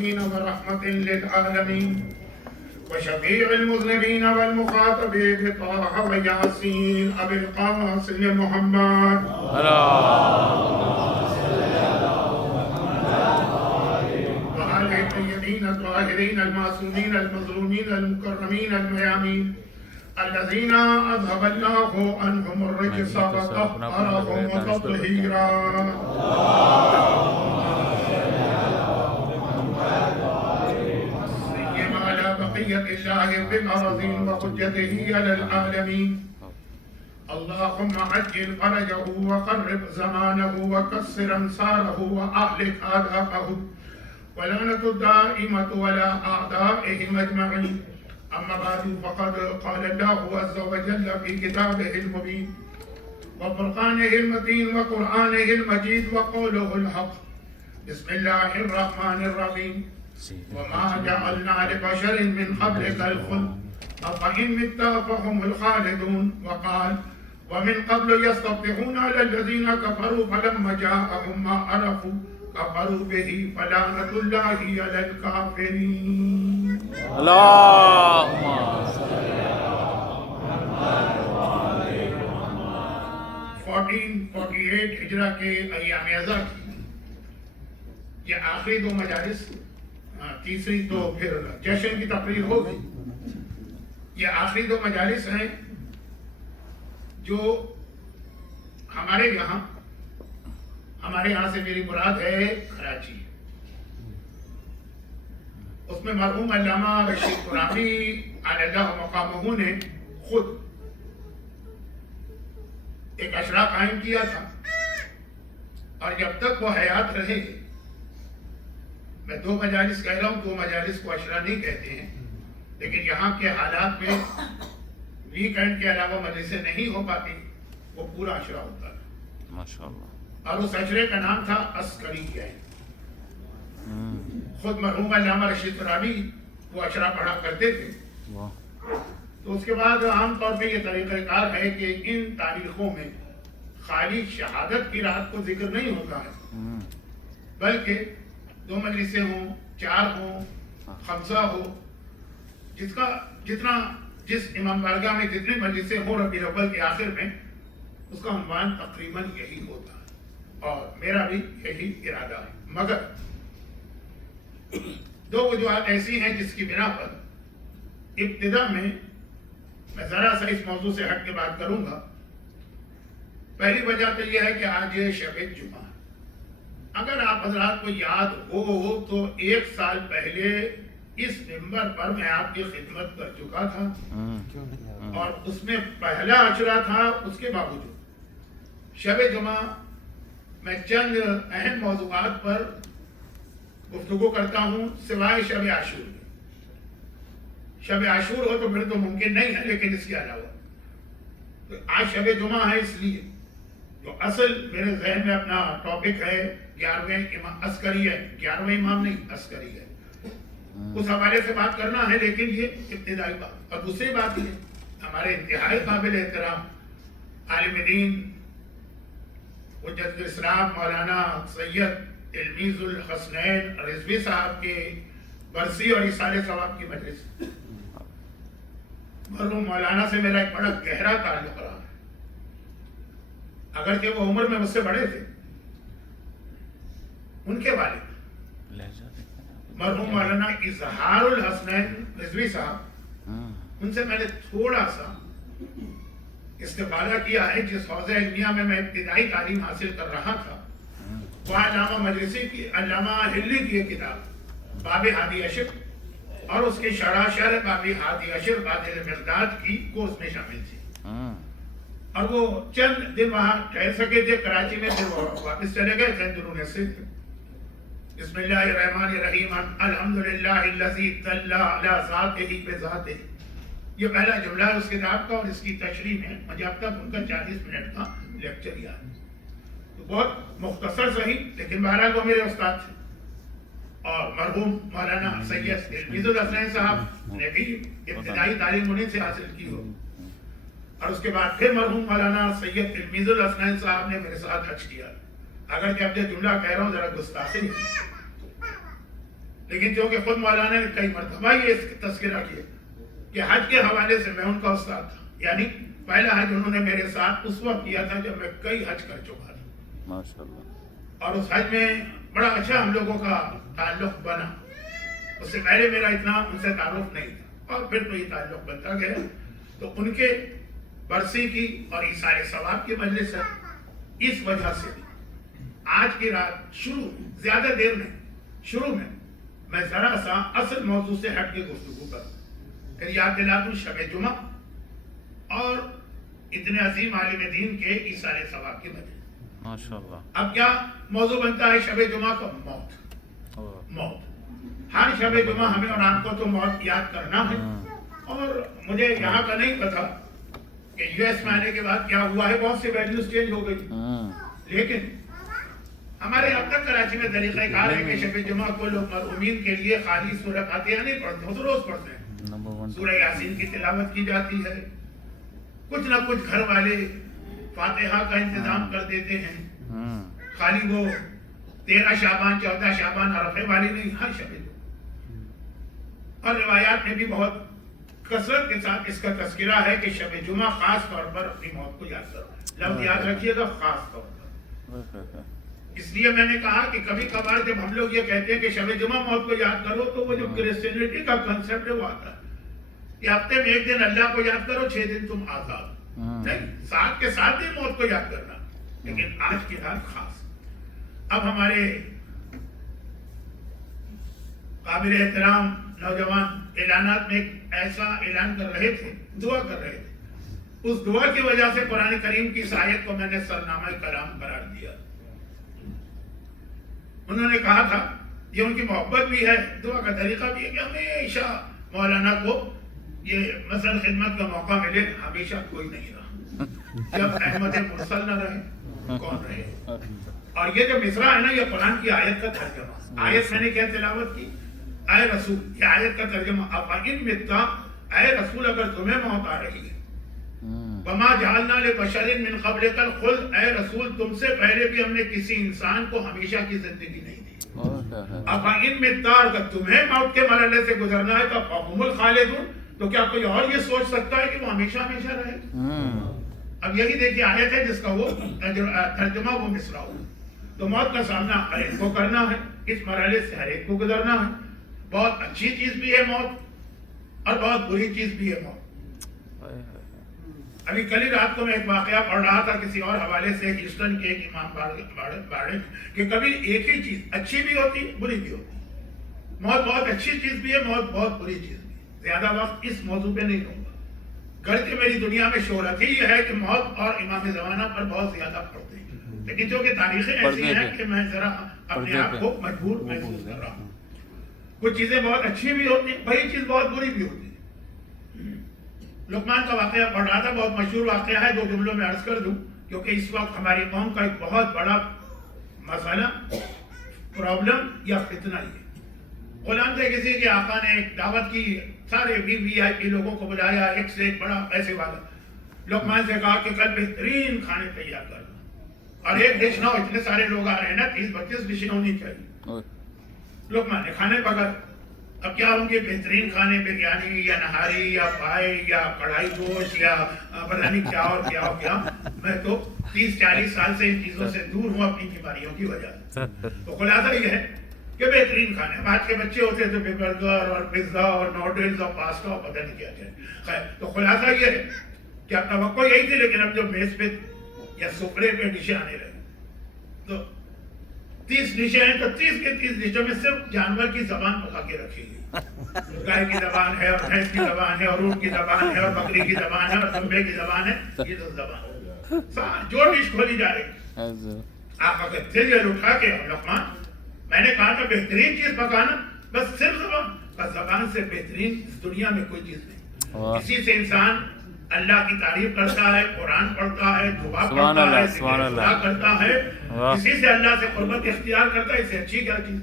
المساكين ورحمة للعالمين وشفيع المذنبين والمخاطب بطه وياسين أبي القاسم محمد وآل الطيبين الطاهرين المعصومين المظلومين المكرمين الميامين الذين أذهب الله عنهم الرجس وطهرهم تطهيرا. سيما على بقية الله بالأرضين وحجته على العالمين. اللهم عجل فرجه وقرب زمانه وكسر أنصاره وأهلك أعداءه ولعنة الدائمة ولا أعدائهم أجمعين. أما بعد فقد قال الله عز وجل في كتابه المبين وفرقانه المتين وقرآنه المجيد وقوله الحق. بسم الله الرحمن الرحيم. وما جعلنا لبشر من قبلك الخلد أفإن مت فهم الخالدون. وقال ومن قبل يستفتحون على الذين كفروا فلما جاءهم ما عرفوا كفروا به فلعنة الله على الكافرين. اللهم 1448 ہجرہ کے ایام ازا کی یہ آخری دو مجالس، تیسری تو پھر جشن کی تقریر ہوگی. یہ آخری دو مجالس ہیں جو ہمارے یہاں سے میری مراد ہے کراچی. اس میں مرحوم علامہ رشید قرآنی علیہ مقامہ نے خود ایک اشرا قائم کیا تھا اور جب تک وہ حیات رہے، میں دو مجالس کہہ رہا ہوں، دو مجالس کو اشرا نہیں کہتے ہیں، لیکن یہاں کے حالات میں ویکینڈ کے علاوہ مجلسیں نہیں ہو پاتی، وہ پورا اشرا ہوتا تھا ماشاءاللہ. اور اس اشرے کا نام تھا عسکری گینگ. خود مرحوم علامہ رشید قرآنی وہ اشرا پڑھا کرتے تھے. تو اس کے بعد عام طور پہ یہ طریقہ کار ہے کہ ان تاریخوں میں خالی شہادت کی رات کو ذکر نہیں ہوتا ہے، بلکہ دو مجلسیں ہوں، چار ہوں، خمسہ ہو، جس امام بارگاہ میں جتنی مجلسیں ہوں ربیع الاول کے آخر میں، اس کا عنوان تقریباً یہی ہوتا ہے اور میرا بھی یہی ارادہ ہے. مگر دو وجوہات ایسی ہیں جس کی بنا پر ابتدا میں ذرا سا اس موضوع سے ہٹ کے بات کروں گا. پہلی وجہ تو یہ ہے کہ آج شب جمعہ. اگر آپ حضرات کو یاد ہو تو 1 سال پہلے اس ممبر پر میں آپ کی خدمت کر چکا تھا اور اس میں پہلا اشرا تھا. اس کے باوجود شب جمعہ میں چند اہم موضوعات پر گفتگو کرتا ہوں سوائے شب عاشور. شب عاشور ہو تو پھر تو ممکن نہیں ہے، لیکن اس کے علاوہ آج شب جمعہ ہے، اس لیے جو اصل میرے ذہن میں اپنا ٹاپک ہے 11ویں امام عسکری ہے، 11ویں امام نہیں عسکری ہے، اس حوالے سے بات کرنا ہے. لیکن یہ ابتدائی بات. اور دوسری بات یہ ہمارے انتہائی قابل احترام عالم دین حجت الاسلام مولانا سید تلمیذ الحسنین رضوی صاحب کے برسی اور اصالہ ثواب کی مجلس. مرحوم مولانا سے میرا ایک بڑا گہرا تعلق رہا ہے، اگرچہ وہ عمر میں مجھ سے بڑے تھے. ان کے والد مرحوم مولانا اظہار الحسنین رضوی صاحب، ان سے میں نے تھوڑا سا استفادہ کیا ہے. جس حوزہ علمیہ میں ابتدائی تعلیم حاصل کر رہا تھا، وہ علامہ مجلسی کی، علامہ ہلی کی کتاب باب ہادی اشر اور اس کی شرح باب ہادی اشر بادل مقداد کی کورس میں شامل تھی. اور وہ چند دن وہاں ٹھہر سکے تھے کراچی میں، پھر وہ واپس چلے گئے تھے اندرون سے. بسم اللہ الرحمن الرحیم الحمدللہ الذی دل علی ذاتہ بذاتہ، یہ پہلا جملہ ہے اس کتاب کا اور اس کی تشریح میں مجھے اب تک ان کا 40 منٹ کا لیکچر یاد ہے. تو بہت مختصر صحیح، لیکن بہرحال وہ میرے استاد تھے. اور مرحوم مولانا سید تلمیذ الحسنین صاحب نے بھی ابتدائی تعلیم انہیں سے حاصل کی ہو. اور اس کے بعد پھر مرحوم مولانا سید تلمیذ الحسنین صاحب نے میرے ساتھ حج کیا. اگر کہ اب یہ جملہ کہہ رہا ہوں ذرا گستاخی ہے، لیکن چونکہ خود مولانا نے کئی مرتبہ یہ تذکرہ کیا کہ حج کے حوالے سے میں ان کا استاد تھا، یعنی پہلا حج انہوں نے میرے ساتھ اس وقت کیا تھا جب میں کئی حج کر چکا تھا، ماشاءاللہ، اور اس حج میں بڑا اچھا ہم لوگوں کا تعلق بنا۔ اس سے پہلے میرا اتنا ان سے تعلق نہیں تھا، اور پھر تو یہ تعلق بنتا گیا۔ تو ان کے برسی کی اور ایثار ثواب کی مجلس ہے، اس وجہ سے آج کی رات زیادہ دیر نہیں، شروع میں ذرا سا اصل موضوع سے ہٹ کے گفتگو کروں، پھر یاد دلا دوں شب جمعہ اور اتنے عظیم عالم دین کے ایثار ثواب کی مجلس۔ ماشاءاللہ، اب کیا موضوع بنتا ہے شب جمعہ کا؟ موت۔ ہر شب جمعہ ہمیں اور آپ کو تو موت یاد کرنا ہے، اور مجھے یہاں کا نہیں پتا کہ یو ایس میں آنے کے بعد کیا ہوا ہے، بہت سی ویلیوز چینج ہو گئی، لیکن ہمارے اب تک کراچی میں طریقہ کار ہے کہ شب جمعہ کو لوگ مرحومین کے لیے خالی سورہ فاتحہ نہیں پڑھتے، وہ تو روز پڑھتے ہیں، سورہ یاسین کی تلاوت کی جاتی ہے، کچھ نہ کچھ گھر والے فاتحہ کا انتظام کر دیتے ہیں، خالی وہ 13 شعبان 14 شعبان عرفے والی نہیں، ہر شب جمعہ۔ اور روایات میں بھی بہت کثرت کے ساتھ اس کا تذکرہ ہے کہ شب جمعہ خاص طور پر اپنی موت کو یاد کرو، لفظ یاد رکھیے گا، خاص طور پر۔ اس لیے میں نے کہا کہ کبھی کبھار جب ہم لوگ یہ کہتے ہیں کہ شب جمعہ موت کو یاد کرو، تو وہ جو کرسچینٹی کا کنسپٹ ہے وہ آتا ہے کہ ہفتے میں ایک دن اللہ کو یاد کرو، 6 دن تم آزاد، نہیں، ساتھ کے ساتھ ہی موت کو یاد کرنا، لیکن آج کی رات خاص۔ اب ہمارے قابل احترام نوجوان اعلانات میں ایک ایسا اعلان کر رہے تھے، دعا کر رہے تھے، اس دعا کی وجہ سے قرآن کریم کی اس آیت کو میں نے سرنامہ کلام قرار دیا۔ انہوں نے کہا تھا، یہ ان کی محبت بھی ہے، دعا کا طریقہ بھی ہے کہ ہمیشہ مولانا کو یہ مثلا خدمت کا موقع ملے، ہمیشہ کوئی نہیں رہا، جب احمد مرسل نہ رہے کون رہے؟ اور یہ جو مصرع ہے نا، یہ قرآن کی آیت کا ترجمہ، آیت میں نے کیا تلاوت کی؟ اے رسول، یہ آیت کا ترجمہ، افإن مت، اے رسول اگر تمہیں موت آ رہی ہے، وما جعلنا لبشر من قبلک الخلد، اے رسول تم سے پہلے بھی ہم نے کسی انسان کو ہمیشہ کی زندگی نہیں دی، افإن مت، اگر تمہیں موت کے مرحلے سے گزرنا ہے تو فہم الخالدون، تو کیا کوئی اور یہ سوچ سکتا ہے کہ وہ ہمیشہ ہمیشہ رہے؟ اب یہی دیکھیے آیت ہے جس کا وہ ترجمہ وہ مصرع ہو۔ تو موت کا سامنا ہر ایک کو کرنا ہے، اس مرحلے سے ہر ایک کو گزرنا ہے، بہت اچھی چیز بھی ہے موت، اور بہت بری چیز بھی ہے موت۔ ابھی کل ہی رات کو میں ایک واقعہ پڑھ رہا تھا کسی اور حوالے سے، ہیوسٹن کے ایک امام باڑے، کہ کبھی ایک ہی چیز اچھی بھی ہوتی بری بھی ہوتی، موت بہت اچھی چیز بھی ہے، موت بہت بری چیز بھی ہے۔ زیادہ وقت اس موضوع پہ نہیں لوں گا، گرچہ میری دنیا میں شہرت ہی یہ ہے کہ موت اور امام زمانہ پر بہت زیادہ پڑھتے ہیں، لیکن جو کہ تاریخیں ایسی ہیں کہ میں ذرا اپنے آپ کو مجبور محسوس کر رہا ہوں۔ کچھ چیزیں بہت اچھی بھی ہوتی ہیں، وہی چیز بہت بری بھی ہوتی ہے۔ لقمان کا واقعہ پڑھ رہا تھا، بہت مشہور واقعہ ہے، 2 جملوں میں عرض کر دوں، کیونکہ اس وقت ہماری قوم کا ایک بہت بڑا مسئلہ، پرابلم یا فتنہ ہی ہے۔ غلام سے کسی کے آقا نے ایک دعوت کی، سارے VIP لوگوں کو بلایا، ایک سے ایک بڑا پیسے والا۔ لقمان سے کہا کہ کل بہترین کھانے تیار کرنا، اور ایک ڈش نہ ہو، اتنے سارے لوگ آ رہے ہیں نا، 30-32 ڈشیں ہونی چاہیے۔ لقمان نے کھانے پکائے، اب کیا ہوں گے بہترین کھانے، بریانی یا نہاری یا پائے یا کڑھائی گوشت یا پتہ نہیں کیا اور کیا اور کیا۔ میں تو 30-40 سال سے ان چیزوں سے دور ہوں اپنی بیماریوں کی وجہ سے۔ تو خلاصہ یہ ہے کہ بہترین کھانے، آج کے بچے ہوتے تو برگر اور پیزا اور نوڈلز اور پاستا اور پتہ نہیں کیا کیا۔ خیر، تو خلاصہ یہ ہے کہ اب توقع یہی تھی، لیکن اب جو میز پہ یا سفرے پہ ڈشیں آنے لگی، تو 30 ڈشیں ہیں، تو 30 کے 30 ڈشوں میں صرف جانور کی زبان پکا کے رکھی گئی، گائے کی زبان ہے اور بھینس کی زبان ہے اور اونٹ کی زبان ہے اور بکری کی زبان ہے اور دمبے کی زبان ہے، یہ تو زبان جو ڈش کھولی جا رہی۔ آپ اگر تیل اٹھا کے لقمان، میں نے کہا تھا بہترین چیز پکانا، بس صرف زبان، بس زبان سے بہترین اس دنیا میں کوئی چیز نہیں۔ اسی سے انسان اللہ کی تعریف کرتا ہے، قرآن پڑھتا ہے، دعا پڑھتا ہے، ذکر کرتا ہے، اسی سے اللہ سے قربت اختیار کرتا ہے، اس سے اچھی کیا چیز۔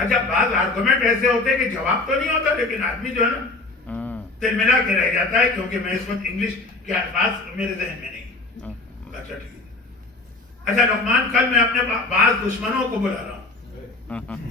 اچھا، بعض آرگومنٹ ایسے ہوتے ہیں کہ جواب تو نہیں ہوتا، لیکن آدمی جو ہے نا تل ملا کے رہ جاتا ہے، کیونکہ میں اس وقت انگلش کے الفاظ میرے ذہن میں نہیں۔ اچھا ٹھیک ہے۔ اچھا لقمان، کل میں اپنے بعض دشمنوں کو بلا رہا ہوں،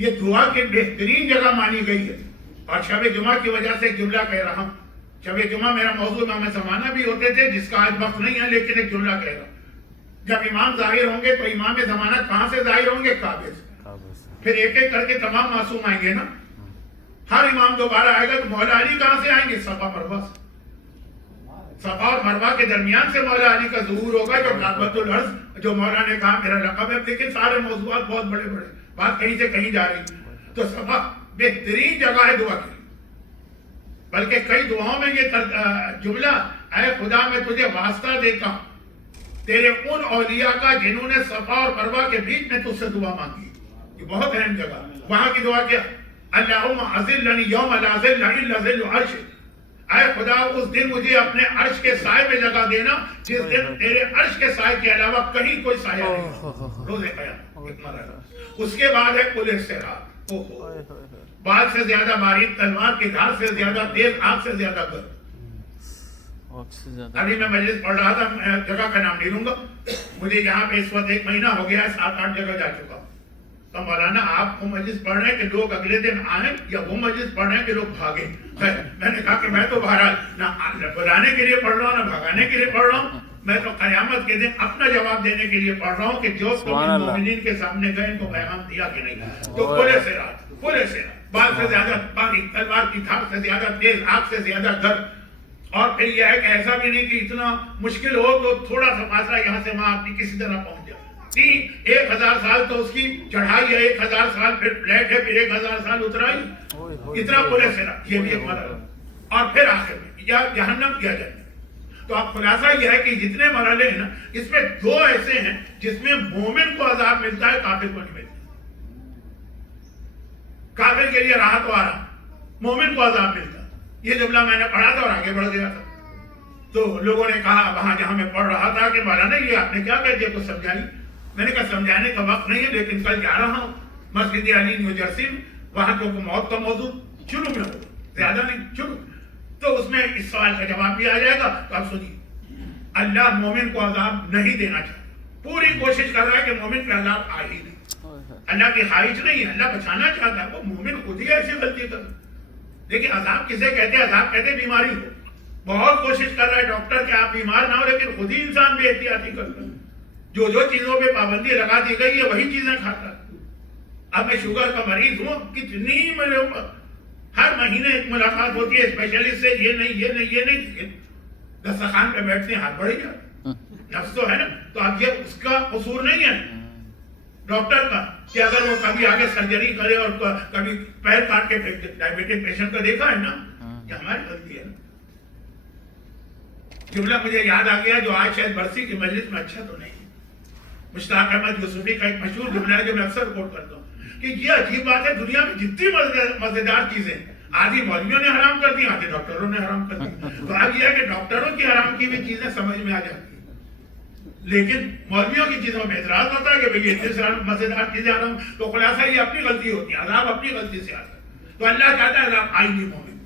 یہ دعا کی بہترین جگہ مانی گئی ہے. اور شب جمعہ کی وجہ سے ایک جملہ کہہ رہا ہوں. شب جمعہ میرا موضوع امام زمانہ بھی ہوتے تھے جس کا آج وقت نہیں ہے, لیکن ایک جملہ کہہ رہا ہوں. جب امام ظاہر ہوں گے تو امام زمانہ کہاں سے ظاہر ہوں گے؟ کعبے سے. پھر ایک ایک کر کے تمام معصوم آئیں گے نا. ہر امام دوبارہ آئے گا تو مولا علی کہاں سے آئیں گے؟ صفا مروہ سے. صفا اور مروہ کے درمیان سے مولا علی کا ظہور ہوگا, جو کعبۃ الارض جو مولا نے کہا میرا لقب ہے. لیکن سارے موضوعات بہت بڑے بڑے, بات کہیں سے کہیں جا رہی. تو صفا بہترین جگہ ہے دعا کی. بلکہ کئی دعاؤں میں یہ جملہ, اے خدا میں تجھے واسطہ دیتا ہوں تیرے ان اولیاء کا جنہوں نے صفا اور مروہ کے بیچ میں تجھ سے دعا مانگی. یہ بہت اہم جگہ. وہاں کی دعا کیا؟ اللہم اذلنی یوم لا ظل الا ظل عرشک. اے خدا اس دن مجھے اپنے عرش کے سائے میں جگہ دینا جس دن تیرے عرش کے سائے کے علاوہ کہیں کوئی سایہ نہیں. روز قیامت. اس کے بعد ہے قل الصراط. بال سے زیادہ باریک, تلوار کی دھار سے زیادہ تیز, آنکھ سے زیادہ گرم. ابھی میں مجلس پڑھ رہا تھا, میں جگہ کا نام نہیں لوں گا. مجھے یہاں پہ اس وقت 1 مہینہ ہو گیا ہے, 7-8 جگہ جا چکا ہوں. تو مولانا آپ وہ مجلس پڑھ رہے ہیں کہ لوگ اگلے دن آئیں, یا وہ مجلس پڑھ رہے ہیں کہ لوگ بھاگیں؟ میں نے کہا کہ میں تو بہرحال نہ بلانے کے لیے پڑھ رہا ہوں نہ بھگانے کے لیے پڑھ رہا ہوں. میں تو قیامت کے دن اپنا جواب دینے کے لیے پڑھ رہا ہوں کہ جو مومنین کے سامنے گئے ان کو پیغام دیا کہ نہیں. تو قل الصراط, بال سے زیادہ باریک, تلوار کی دھار سے زیادہ تیز, آنکھ سے زیادہ گرم. اور پھر یہ ہے کہ ایسا بھی نہیں کہ اتنا مشکل ہو تو تھوڑا سا فاصلہ یہاں سے وہاں آدمی کسی طرح پہنچ جائے. 1000 سال تو اس کی چڑھائی ہے, 1000 سال پھر فلیٹ ہے, پھر 1000 سال اترائی. اتنا قل الصراط, یہ بھی ایک مرحلہ. اور پھر آخر میں یا جہنم کیا جائے. تو اب خلاصہ یہ ہے کہ جتنے مرحلے ہیں نا, اس میں 2 ایسے ہیں جس میں مومن کو عذاب ملتا ہے, کافر کو نہیں ملتا. کافر کے لیے راحت و آرام, مومن کو عذاب ملتا. یہ جملہ میں نے پڑھا تھا اور آگے بڑھ گیا تھا. تو لوگوں نے کہا وہاں جہاں میں پڑھ رہا تھا کہ مولانا یہ آپ نے کیا کہہ دیا, کچھ سمجھائی. میں نے کہا سمجھانے کا وقت نہیں ہے, لیکن کل جا رہا ہوں مسجد علی نیو جرسی میں, وہاں کیونکہ موت کا موضوع شروع میں ہوگا, زیادہ نہیں شروع. تو اس میں اس سوال کا جواب بھی آ جائے گا. تو آپ سنیے, اللہ مومن کو عذاب نہیں دینا چاہتا. پوری کوشش کر رہا ہے کہ مومن پہ عذاب آ ہی نہیں. اللہ کی خواہش نہیں ہے, اللہ بچانا چاہتا ہے. وہ مومن خود ہی ایسی غلطی کر. لیکن عذاب کسے کہتے ہیں؟ عذاب کہتے ہیں بیماری کو. بہت کوشش کر رہا ہے ڈاکٹر کہ آپ بیمار نہ ہو, لیکن خود ہی انسان بے احتیاطی کرتا ہے. جو چیزوں پہ پابندی لگا دی گئی ہے وہی چیزیں کھاتا ہے. اب میں شوگر کا مریض ہوں, کتنی میرے اوپر ہر مہینے ایک ملاقات ہوتی ہے اسپیشلسٹ سے, یہ نہیں دسترخوان پہ بیٹھتے ہیں, ہاتھ بڑھ جاتا. نفس تو ہے نا. تو اب یہ اس کا قصور نہیں ہے ڈاکٹر کا کہ اگر وہ کبھی آگے سرجری کرے اور کبھی پیر کاٹ کے ڈائبیٹک پیشنٹ کا دیکھا ہے نا, یہ ہماری غلطی ہے. جملہ مجھے یاد آ گیا جو آج شاید برسی کی مجلس میں اچھا تو نہیں. مشتاق احمد یوسفی کا ایک مشہور جملہ ہے جو میں اکثر کوٹ کرتا ہوں کہ یہ عجیب بات ہے, دنیا میں جتنی مزیدار چیزیں آدھی مولویوں نے حرام کر دی, آدھی ڈاکٹروں نے حرام کر دی. تو اب یہ ہے کہ ڈاکٹروں کی حرام کی بھی چیزیں سمجھ میں آ جاتی ہیں, لیکن مولویوں کی چیزوں میں اعتراض ہوتا ہے کہ بھئی اتنے مزیدار چیزیں حرام. تو خلاصہ یہ اپنی غلطی ہوتی ہے, عذاب اپنی غلطی سے آتا ہے. تو اللہ چاہتا ہے عذاب آئی نہیں مومن,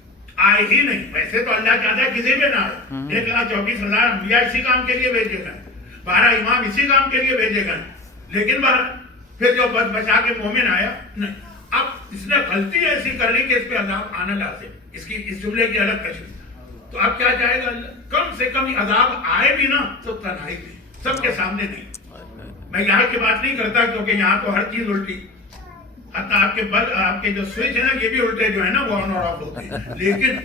آئے ہی نہیں. ویسے تو اللہ چاہتا ہے کسی بھی نہ ہو. 1,24,000 انبیاء اسی کام کے لیے بھیجے گئے, 12 امام اسی کام کے لیے بھیجے گئے. لیکن پھر جو بد بچا کے مومن آیا نہیں. اب اس نے غلطی ایسی کر لی کہ اس پہ عذاب آنا لازم, اس جملے کی الگ تشریح. تو اب کیا چاہے گا اللہ, کم سے کم عذاب آئے بھی نا تو تنہائی میں, سب کے سامنے نہیں. میں یہاں کی بات نہیں کرتا کیونکہ یہاں تو ہر چیز الٹی, حتیٰ آپ کے جو سوئچ ہے نا یہ بھی الٹے جو ہے نا وہ آن اور آف ہوتے ہیں. لیکن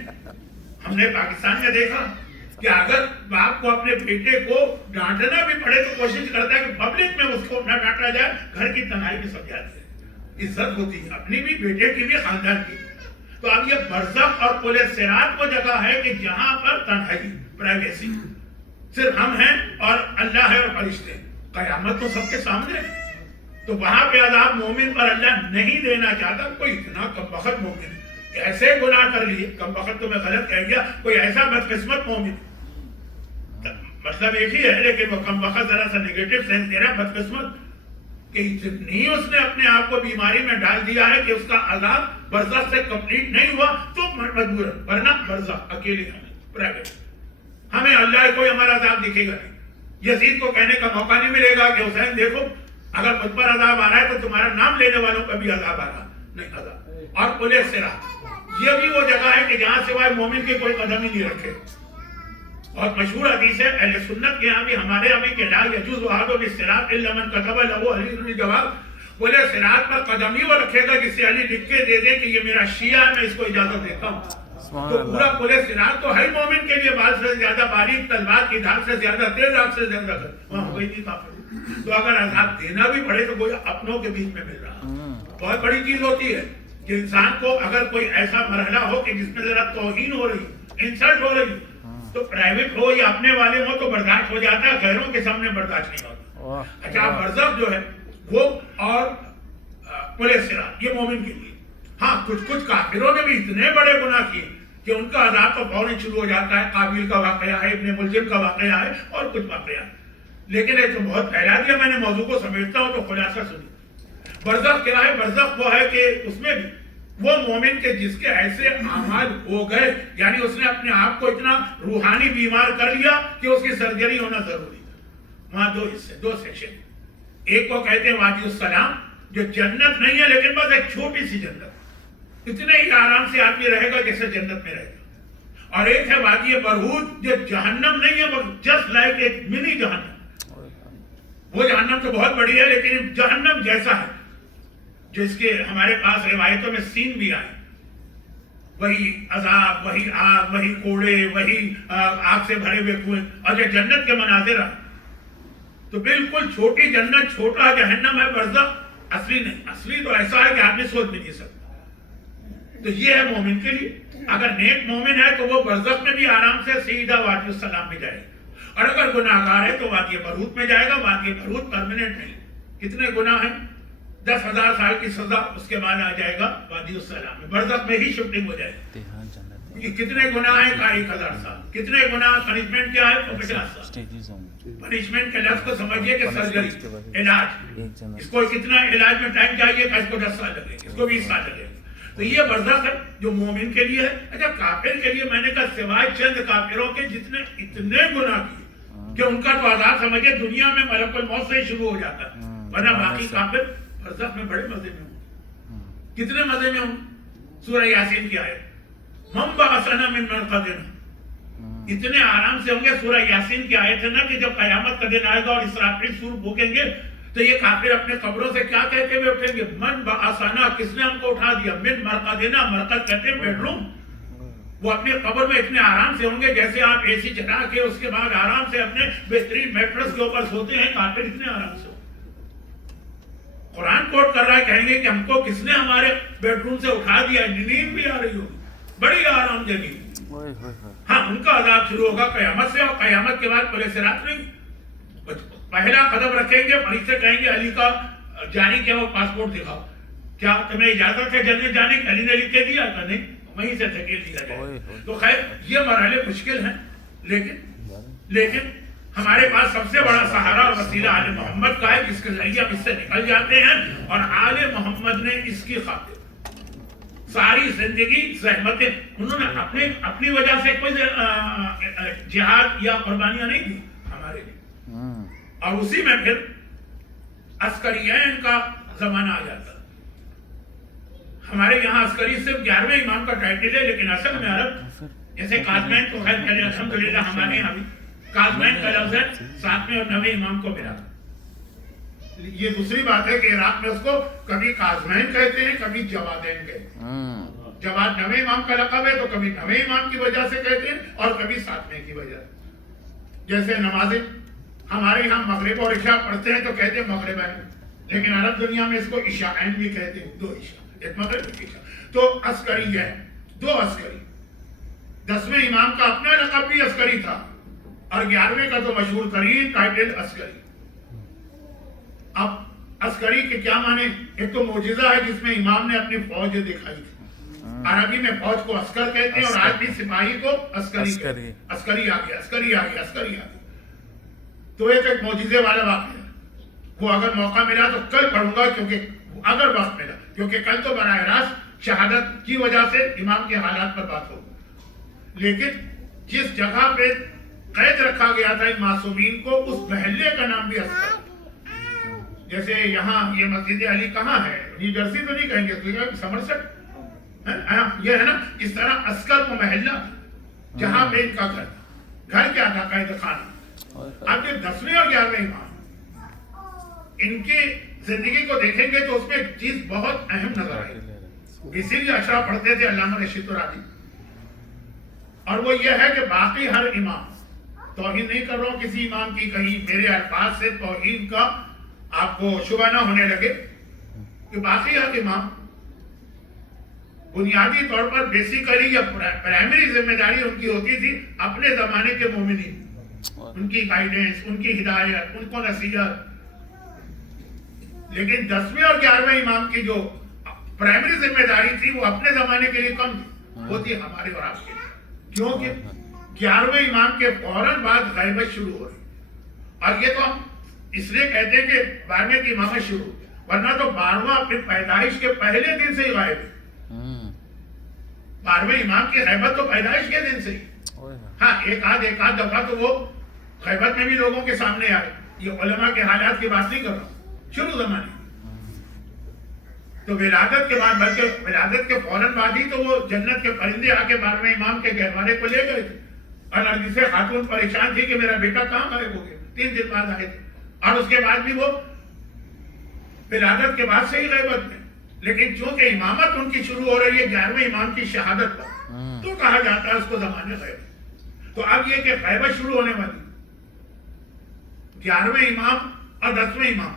ہم نے پاکستان میں دیکھا کہ اگر باپ کو اپنے بیٹے کو ڈانٹنا بھی پڑے تو کوشش کرتا ہے کہ پبلک میں اس کو نہ ڈانٹا جائے, گھر کی تنہائی میں سب جاتے ہیں. عزت ہوتی ہے اپنی بھی, بیٹے کی بھی, خاندان کی. تو اب یہ برزخ اور قل الصراط وہ جگہ ہے کہ جہاں پر تنہائی, پرائیویسی, صرف ہم ہیں اور اللہ ہے اور فرشتے. قیامت تو سب کے سامنے ہے. تو وہاں پہ عذاب مومن پر اللہ نہیں دینا چاہتا. کوئی اتنا کم بخت مومن ایسے گناہ کر لیے, کم بخت تو میں غلط کہہ گیا, کوئی ایسا بدقسمت مومن, مطلب ایک ہی ہے لیکن وہ کم بخت ذرا سا نیگیٹو سینس دے رہا ہے, بدقسمت کہ اتنی اس نے اپنے آپ کو بیماری میں ڈال دیا ہے کہ اس کا عذاب برزخ سے کمپلیٹ نہیں ہوا تو مجبور ہے, ورنہ برزخ اکیلے ہمیں پرائیویٹ, ہمیں اللہ کوئی ہمارا عذاب دکھے گا نہیں. یزید کو کہنے کا موقع نہیں ملے گا کہ حسین دیکھو اگر مجھ پر عذاب آ رہا ہے تو تمہارا نام لینے والوں کا بھی عذاب آ رہا. نہیں عذاب. اور پل صراط یہ بھی وہ جگہ ہے کہ جہاں سوائے مومن کے کوئی قدم ہی نہیں رکھے. بہت مشہور حدیث ہے اہل سنت کے یہاں بھی ہمارے یہاں بھی کہ لا یجوز احد بالصراط الا من كتب له علی بن جواب. بولے صراط پر قدم ہی وہ رکھے گا جسے علی لکھ کے دے دے کہ یہ میرا شیعہ ہے میں اس کو اجازت دیتا ہوں. تو پورا پل صراط تو ہے مومن کے لیے بال سے زیادہ باریک تلوار کی دھار سے زیادہ تیز آگ سے زیادہ وہاں ہو گئی نہیں کافر. تو اگر عذاب دینا بھی پڑے تو کوئی اپنوں کے بیچ میں مل رہا. بہت بڑی چیز ہوتی ہے کہ انسان کو اگر کوئی ایسا مرحلہ ہو کہ جس میں ذرا توہین ہو رہی انسلٹ ہو رہی تو پرائیویٹ ہو یا اپنے والے ہو تو برداشت ہو جاتا ہے, غیروں کے سامنے برداشت نہیں ہوتا. اچھا برزخ جو ہے وہ اور پل صراط یہ مومن کے لیے. ہاں کچھ کافروں نے بھی اتنے بڑے گناہ کیے کہ ان کا عذاب تو فوراً شروع ہو جاتا ہے. قابیل کا واقعہ ہے, ابن ملجم کا واقعہ ہے اور کچھ واقعہ ہے. لیکن ایک تو بہت پھیلا دیا میں نے موضوع کو سمیٹتا ہوں تو خلاصہ سنی. برزخ کیا ہے؟ برزخ وہ ہے کہ اس میں بھی وہ مومن کے جس کے ایسے اعمال ہو گئے یعنی اس نے اپنے آپ کو اتنا روحانی بیمار کر لیا کہ اس کی سرجری ہونا ضروری تھا. وہاں دو حصے, دو سیکشن. ایک کو کہتے ہیں وادی السلام جو جنت نہیں ہے لیکن بس ایک چھوٹی سی جنت, اتنے ہی آرام سے آدمی رہے گا جیسے جنت میں رہے گا. اور ایک ہے وادی برہوت جو جہنم نہیں ہے بس جسٹ لائک ایک منی جہنم. وہ جہنم تو بہت بڑی ہے لیکن جہنم جیسا ہے جو اس کے ہمارے پاس روایتوں میں سین بھی آئے. وہی عذاب, وہی آگ, وہی کوڑے, وہی آگ سے بھرے ہوئے کنویں. اور جو جنت کے مناظر ہیں تو بالکل چھوٹی جنت, چھوٹا جہنم ہے. برزخ اصلی نہیں, اصلی تو ایسا ہے کہ آدمی سوچ بھی نہیں سکتا. تو یہ ہے مومن کے لیے. اگر نیک مومن ہے تو وہ برزخ میں بھی آرام سے سیدھا وادی السلام میں جائے گا. اور اگر گناہگار ہے تو وادی برہوت میں جائے گا. وادی برہوت پرماننٹ نہیں. کتنے گناہ ہیں؟ 10,000 سال کی سزا, اس کے بعد آ جائے گا وادی السلام میں. برزخ میں ہی شفٹنگ ہو جائے گی. کتنے گناہ ہیں کا 1,000 سال. کتنے گناہ, پنشمنٹ کیا ہے 50 سال. پنشمنٹ کے لفظ کو سمجھیے کہ سرجری, علاج. اس کو کتنا علاج میں ٹائم چاہیے کہ اس کو 10 سال لگے, اس کو 20 سال لگے. تو یہ برزخ ہے جو مومن کے لیے ہے. اچھا کافر کے لیے میں نے کہا سوائے چند کافروں کے جتنے اتنے گناہ کیے کہ ان کا تو عذاب سمجھے دنیا میں ملک الموت سے ہی شروع ہو جاتا ہے, ورنہ باقی کافر برزخ میں بڑے مزے میں ہوں. کتنے مزے میں ہوں؟ سورہ یاسین کی آیت من بعثنا من مرقدنا, اتنے آرام سے ہوں گے. سورہ یاسین کی آیت ہے نا کہ جب قیامت کا دن آئے گا اور اسرافیل سور پھونکیں گے تو یہ کافر اپنے قبروں سے کیا کہتے ہوئے اٹھیں گے؟ من بعثنا, کس نے ہم کو اٹھا دیا. من مرقدنا, مرقد کہتے ہیں بیڈ روم. وہ اپنی قبر میں اتنے آرام سے ہوں گے جیسے آپ اے سی چلا کے اس کے بعد آرام سے اپنے بہترین میٹرس کے اوپر سوتے ہیں. کافر اتنے آرام سے. قرآن کوٹ کر رہا ہے, کہیں گے کہ ہم کو کس نے ہمارے بیڈ روم سے اٹھا دیا. نیند بھی آ رہی ہوگی, بڑی آرام دے گی. ہاں ان کا عذاب شروع ہوگا قیامت سے, اور قیامت کے بعد پل صراط نہیں. پہلا قدم رکھیں گے, فرشتے کہیں گے علی کا جانی کیا, وہ پاسپورٹ دکھاؤ, کیا تمہیں اجازت ہے جنت جانے کی؟ علی نے لکھ کے دیا کہ نہیں, وہیں سے دھکیل دیا جائے. تو خیر یہ مرحلے مشکل ہیں لیکن ہمارے پاس سب سے بڑا سہارا اور وسیلہ آل محمد کا ہے جس کے ذریعے ہم اس سے نکل جاتے ہیں. اور آل محمد نے اس کی خاطر ساری زندگی زحمتیں, انہوں نے اپنی وجہ سے کوئی جہاد یا قربانیاں نہیں دی ہمارے لیے. اور اسی میں پھر عسکریین کا زمانہ آ جاتا. ہمارے یہاں عسکری صرف 11ویں امام کا ٹائٹل ہے لیکن اصل میں عرب جیسے قاسمین تو خیر کرے الحمدللہ ہمارے یہاں بھی قاسمین کا لفظ ہے 7ویں اور 9ویں امام کو ملا. یہ دوسری بات ہے کہ عراق میں اس کو کبھی قاسمین کہتے ہیں, کبھی جوادین کہتے ہیں. جواد 9ویں امام کا لقب ہے تو کبھی 9ویں امام کی وجہ سے کہتے ہیں اور کبھی 7ویں کی وجہ سے. جیسے نمازیں ہمارے یہاں مغرب اور عشاء پڑھتے ہیں تو کہتے ہیں مغربین, لیکن عرب دنیا میں اس کو عشاءین بھی کہتے ہیں, 2 عشاء, ایک مغرب ایک عشاء. تو عسکری ہے, 2 عسکری. 10ویں امام کا اپنا لقب بھی عسکری تھا اور 11ویں کا تو مشہور ترین ٹائٹل عسکری. اب عسکری کے کیا معنی؟ ایک تو معجزہ ہے جس میں امام نے اپنی فوج دکھائی تھی. عربی میں فوج کو عسکر کہتے ہیں اور آج بھی سپاہی کو عسکری کہتے ہیں. عسکری آ گیا, عسکری آ گیا, عسکری آ گیا. تو ایک معجزے والا واقعہ ہے, وہ اگر موقع ملا تو کل پڑھوں گا کیونکہ اگر وقت ملا, کیونکہ کل تو براہ راست شہادت کی وجہ سے امام کے حالات پر بات ہوگی. لیکن جس جگہ پہ قید رکھا گیا تھا ان معصومین کو, اس محلے کا نام بھی عسکر. جیسے یہاں یہ مسجد علی کہاں ہے؟ نیو جرسی تو نہیں کہیں گے، سمرسٹ یہ ہے نا. اس طرح عسکر کو محلہ جہاں پہ ان کا گھر تھا. گھر کیا تھا؟ قید خانہ. آپ یہ 10ویں اور 11ویں امام ان کی زندگی کو دیکھیں گے تو اس میں چیز بہت اہم نظر آئی. اسی لیے اشرا پڑھتے تھے علامہ رشید رادی. اور وہ یہ ہے کہ باقی ہر امام، توہین نہیں کر رہا ہوں کسی امام کی، کہیں میرے الفاظ سے توہین کا آپ کو شبہ نہ ہونے لگے، کہ باقی ہر امام بنیادی طور پر بیسیکلی یا پرائمری ذمہ داری ان کی ہوتی تھی اپنے زمانے کے مومنین، ان کی گائیڈنس، ان کی ہدایت، ان کو نصیحت. لیکن 10ویں اور 11ویں امام کی جو پرائمری ذمہ داری تھی وہ اپنے زمانے کے لیے کم تھی، وہ تھی ہمارے اور آپ کے لیے. کیونکہ 11ویں امام کے فوراً بعد غیبت شروع ہو رہی. اور یہ تو ہم اس لیے کہتے ہیں کہ 12ویں کی امامت شروع ہو، ورنہ تو 12واں اپنی پیدائش کے پہلے دن سے ہی غائب ہے. 12ویں امام کی غیبت تو پیدائش کے دن سے ہی. ہاں ایک آدھ دفعہ تو وہ غیبت میں بھی لوگوں کے سامنے آئے. یہ علماء کے حالات کی بات نہیں کر رہا ہوں، شروع زمانے. تو ولادت کے بعد، بلکہ ولادت کے فوراً بعد ہی تو وہ جنت کے پرندے آ کے 12ویں امام کے گہوارے کو لے گئے تھے. اور نرگسِ خاتون پریشان تھی کہ میرا بیٹا کہاں غائب ہو گیا. 3 دن بعد آئے تھے. اور اس کے بعد بھی وہ ولادت کے بعد سے ہی غیبت میں. لیکن چونکہ امامت ان کی شروع ہو رہی ہے 11ویں امام کی شہادت پر، تو کہا جاتا ہے اس کو زمانے غیبت. تو اب یہ کہ غیبت شروع ہونے والی 11ویں امام اور 10ویں امام،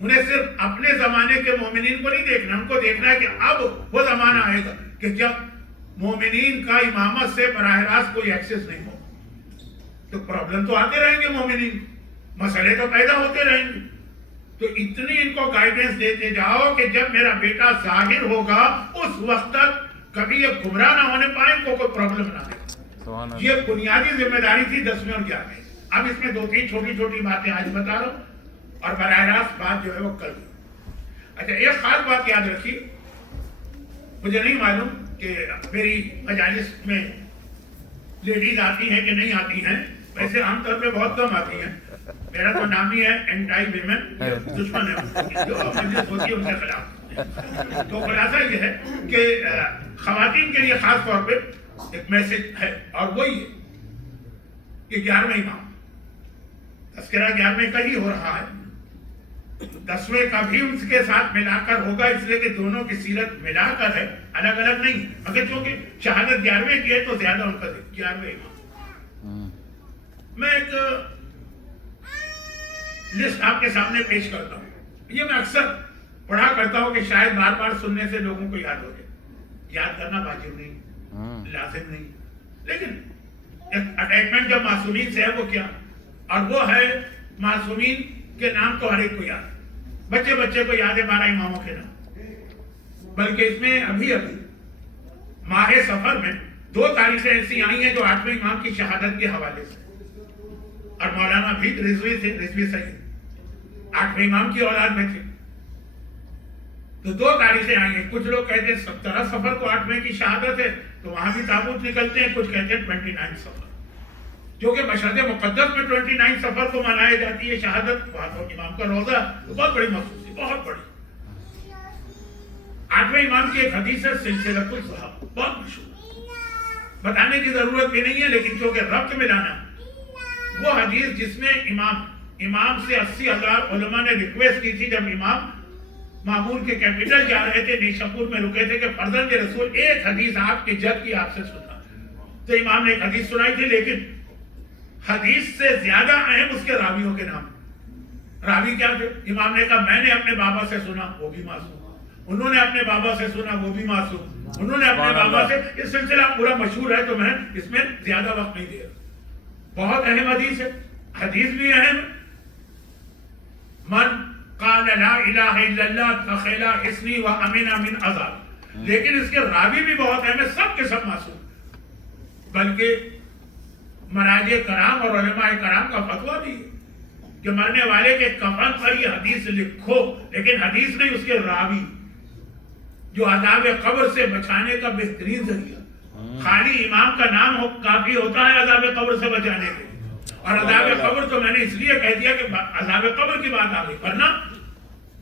انہیں صرف اپنے زمانے کے مومنین کو نہیں دیکھنا، ان کو دیکھنا ہے کہ اب وہ زمانہ آئے گا کہ جب مومنین کا امامت سے براہ راست کوئی ایکسس نہیں ہو. تو پرابلم تو آتے رہیں گے، مومنین مسئلے تو پیدا ہوتے رہیں گے. تو اتنی ان کو گائیڈنس دیتے جاؤ کہ جب میرا بیٹا ظاہر ہوگا اس وقت تک کبھی یہ گمراہ نہ ہونے پائے، ان کو کوئی پرابلم نہ آئے. یہ بنیادی ذمہ داری تھی 10ویں اور 11ویں. اب اس میں 2-3 چھوٹی چھوٹی باتیں آج بتا رہا ہوں، اور براہ راست بات جو ہے وہ کل. اچھا ایک خاص بات یاد رکھیے، مجھے نہیں معلوم کہ میری مجالس میں لیڈیز آتی ہیں کہ نہیں آتی ہیں. ویسے عام طور پہ بہت کم آتی ہیں. میرا تو نام ہی ہے اینٹائی ویمن، دشمن ہے جو مجلس ہوتی ہے ان کے خلاف. تو خلاصہ یہ ہے کہ خواتین کے لیے خاص طور پہ ایک میسج ہے، اور وہی ہے کہ 11ویں امام تذکرہ 11ویں کا ہی ہو رہا ہے، 10ویں کا بھی ان کے ساتھ ملا کر ہوگا، اس لیے کہ دونوں کی سیرت ملا کر ہے، الگ الگ نہیں. مگر چونکہ شہادت 11ویں کی ہے تو زیادہ ان کا 11ویں امام. میں ایک لسٹ آپ کے سامنے پیش کرتا ہوں. یہ میں اکثر پڑھا کرتا ہوں کہ شاید بار بار سننے سے لوگوں کو یاد ہو جائے. یاد کرنا واجب نہیں، لازم نہیں، لیکن اٹیچمنٹ جب معصومین سے ہے وہ کیا، اور وہ ہے معصومین کے نام تو ہر ایک کو یاد ہے. بچے بچے کو یاد ہے 12 اماموں کے نام. بلکہ اس میں ابھی ماہ سفر میں 2 تاریخیں ایسی آئی ہیں جو 8ویں امام کی شہادت کے حوالے سے. اور مولانا بھی رضوی تھے، رضوی سید 8ویں امام کی اولاد میں تھے. تو 2 تاریخیں آئی ہیں. کچھ لوگ کہتے ہیں 17 سفر کو 8ویں کی شہادت ہے، تو وہاں بھی تابوت نکلتے ہیں. کچھ کہتے ہیں 29 سفر، جو کہ مشہد مقدس میں 29 سفر کو منائی جاتی ہے شہادت. وہاں تو امام کا روزہ بہت بڑی مخصوصی، بہت بڑی. 8ویں امام کی ایک حدیث ہے سلسلۃ الذھب، بہت مشہور، بتانے کی ضرورت بھی نہیں ہے، لیکن چونکہ ربط میں لانا. وہ حدیث جس میں امام سے 80,000 علماء نے ریکویسٹ کی تھی جب امام مامون کے کیپٹل جا رہے تھے، نیشاپور میں رکے تھے، کہ فرزند رسول ایک حدیث آپ کے جد کی آپ سے سننا. تو امام نے ایک حدیث سنائی تھی، لیکن حدیث سے زیادہ اہم اس کے راویوں کے نام. راوی کیا تھے؟ امام نے کہا میں نے اپنے بابا سے سنا، وہ بھی معصوم. انہوں نے اپنے بابا سے سنا، وہ بھی معصوم. انہوں نے اپنے بابا سے، یہ سلسلہ پورا مشہور ہے، تو میں اس میں زیادہ وقت نہیں دے رہا. بہت اہم حدیث ہے. حدیث بھی اہم، من قال لا الہ الا اللہ تخلا اسنی و امنا من عذاب. لیکن اس کے راوی بھی بہت اہم ہے، سب کے سب معصوم. بلکہ مراجع کرام اور علماء کرام کا فتویٰ بھی ہے کہ مرنے والے کے کفن پر یہ حدیث لکھو، لیکن حدیث نہیں، اس کے راوی، جو عذاب قبر سے بچانے کا بہترین ذریعہ. خالی امام کا نام کافی ہوتا ہے عذاب قبر سے بچانے کے. اور عذاب قبر تو میں نے اس لیے کہہ دیا کہ عذاب قبر کی بات آ گئی، ورنہ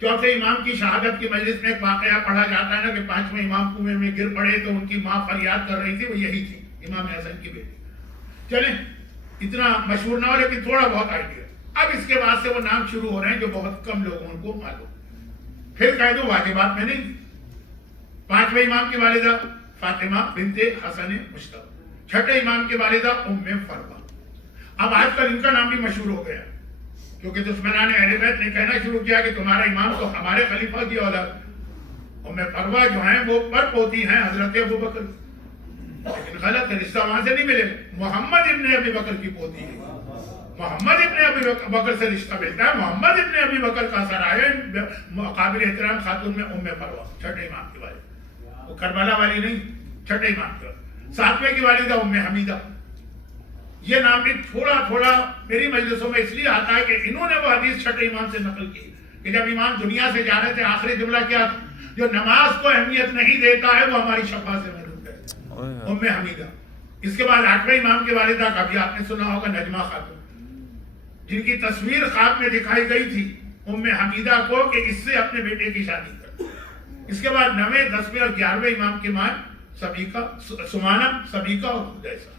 چوتھے امام کی شہادت کی مجلس میں ایک واقعہ پڑھا جاتا ہے نا کہ پانچویں امام کنویں میں گر پڑے تو ان کی ماں فریاد کر رہی تھی، وہ یہی تھی، امام حسن کی بیٹی۔ چلیں اتنا مشہور نہ ہو لیکن تھوڑا بہت آئیڈیا۔ اب اس کے بعد سے وہ نام شروع ہو رہے ہیں جو بہت کم لوگوں کو معلوم۔ پھر کہہ دو واجبات میں نہیں، پانچویں امام کی والدہ فاطمہ بنت حسن مجتبی، چھٹے امام کی والدہ ام فروا۔ اب آج کل ان کا نام بھی مشہور ہو گیا کیونکہ دشمنان اہل بیت نے کہنا شروع کیا کہ تمہارا امام تو ہمارے خلیفہ کی اولاد۔ ام فروا جو ہیں وہ پر پوتی ہیں حضرت ابو بکر، لیکن غلط ہے، رشتہ وہاں سے نہیں ملے، محمد ابن ابی بکر کی پوتی ہے۔ محمد ابن ابی بکر سے رشتہ ملتا ہے، محمد ابن ابی بکر کا سرایہ قابل احترام خاتون میں ام فروا، چھٹے امام کی والدہ، وہ کربلا والی نہیں، چھٹے امام کی والدہ۔ ساتویں کی والدہ ام حمیدہ۔ یہ نام بھی تھوڑا تھوڑا میری مجلسوں میں اس لیے آتا ہے کہ انہوں نے وہ حدیث چھٹے امام سے نقل کی کہ جب امام دنیا سے جا رہے تھے آخری جملہ کیا تھا؟ جو نماز کو اہمیت نہیں دیتا ہے وہ ہماری شفاعت سے محروم ہے، ام حمیدہ۔ اس کے بعد آٹھویں امام کی والدہ کا بھی آپ نے سنا ہوگا نجمہ خاتون، جن کی تصویر خواب میں دکھائی گئی تھی ام حمیدہ کو کہ اس سے اپنے بیٹے کی شادی کر۔ اس کے بعد 9ویں 10ویں اور 11ویں امام کی ماں سبیکہ، سمانہ، سبیکہ اور حدیثہ۔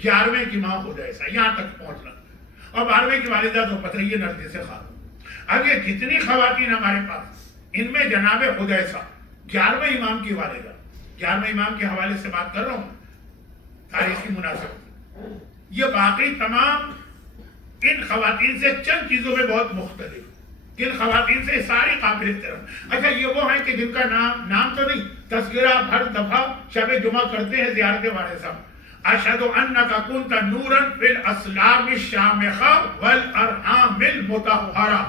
11ویں کی ماں حدیثہ، یہاں تک پہنچنا، اور 12ویں کی والدہ تو پتہ ہی ہے نرجس خاتون۔ اب یہ جتنی خواتین ہمارے پاس، ان میں جناب حدیثہ 11ویں امام کی والدہ، 11ویں امام کے حوالے سے بات کر رہا ہوں تاریخ کی مناسبت، یہ باقی تمام ان خواتین سے چند چیزوں میں بہت مختلف، کن خواتین سے ساری قابل احترام۔ اچھا یہ وہ ہیں کہ جن کا نام تو نہیں، تذکرہ ہر دفعہ شب جمعہ کرتے ہیں زیارت والد صاحب، اشہد انک کنت نورا فی الاسلام الشامخہ والارحام المطہرہ،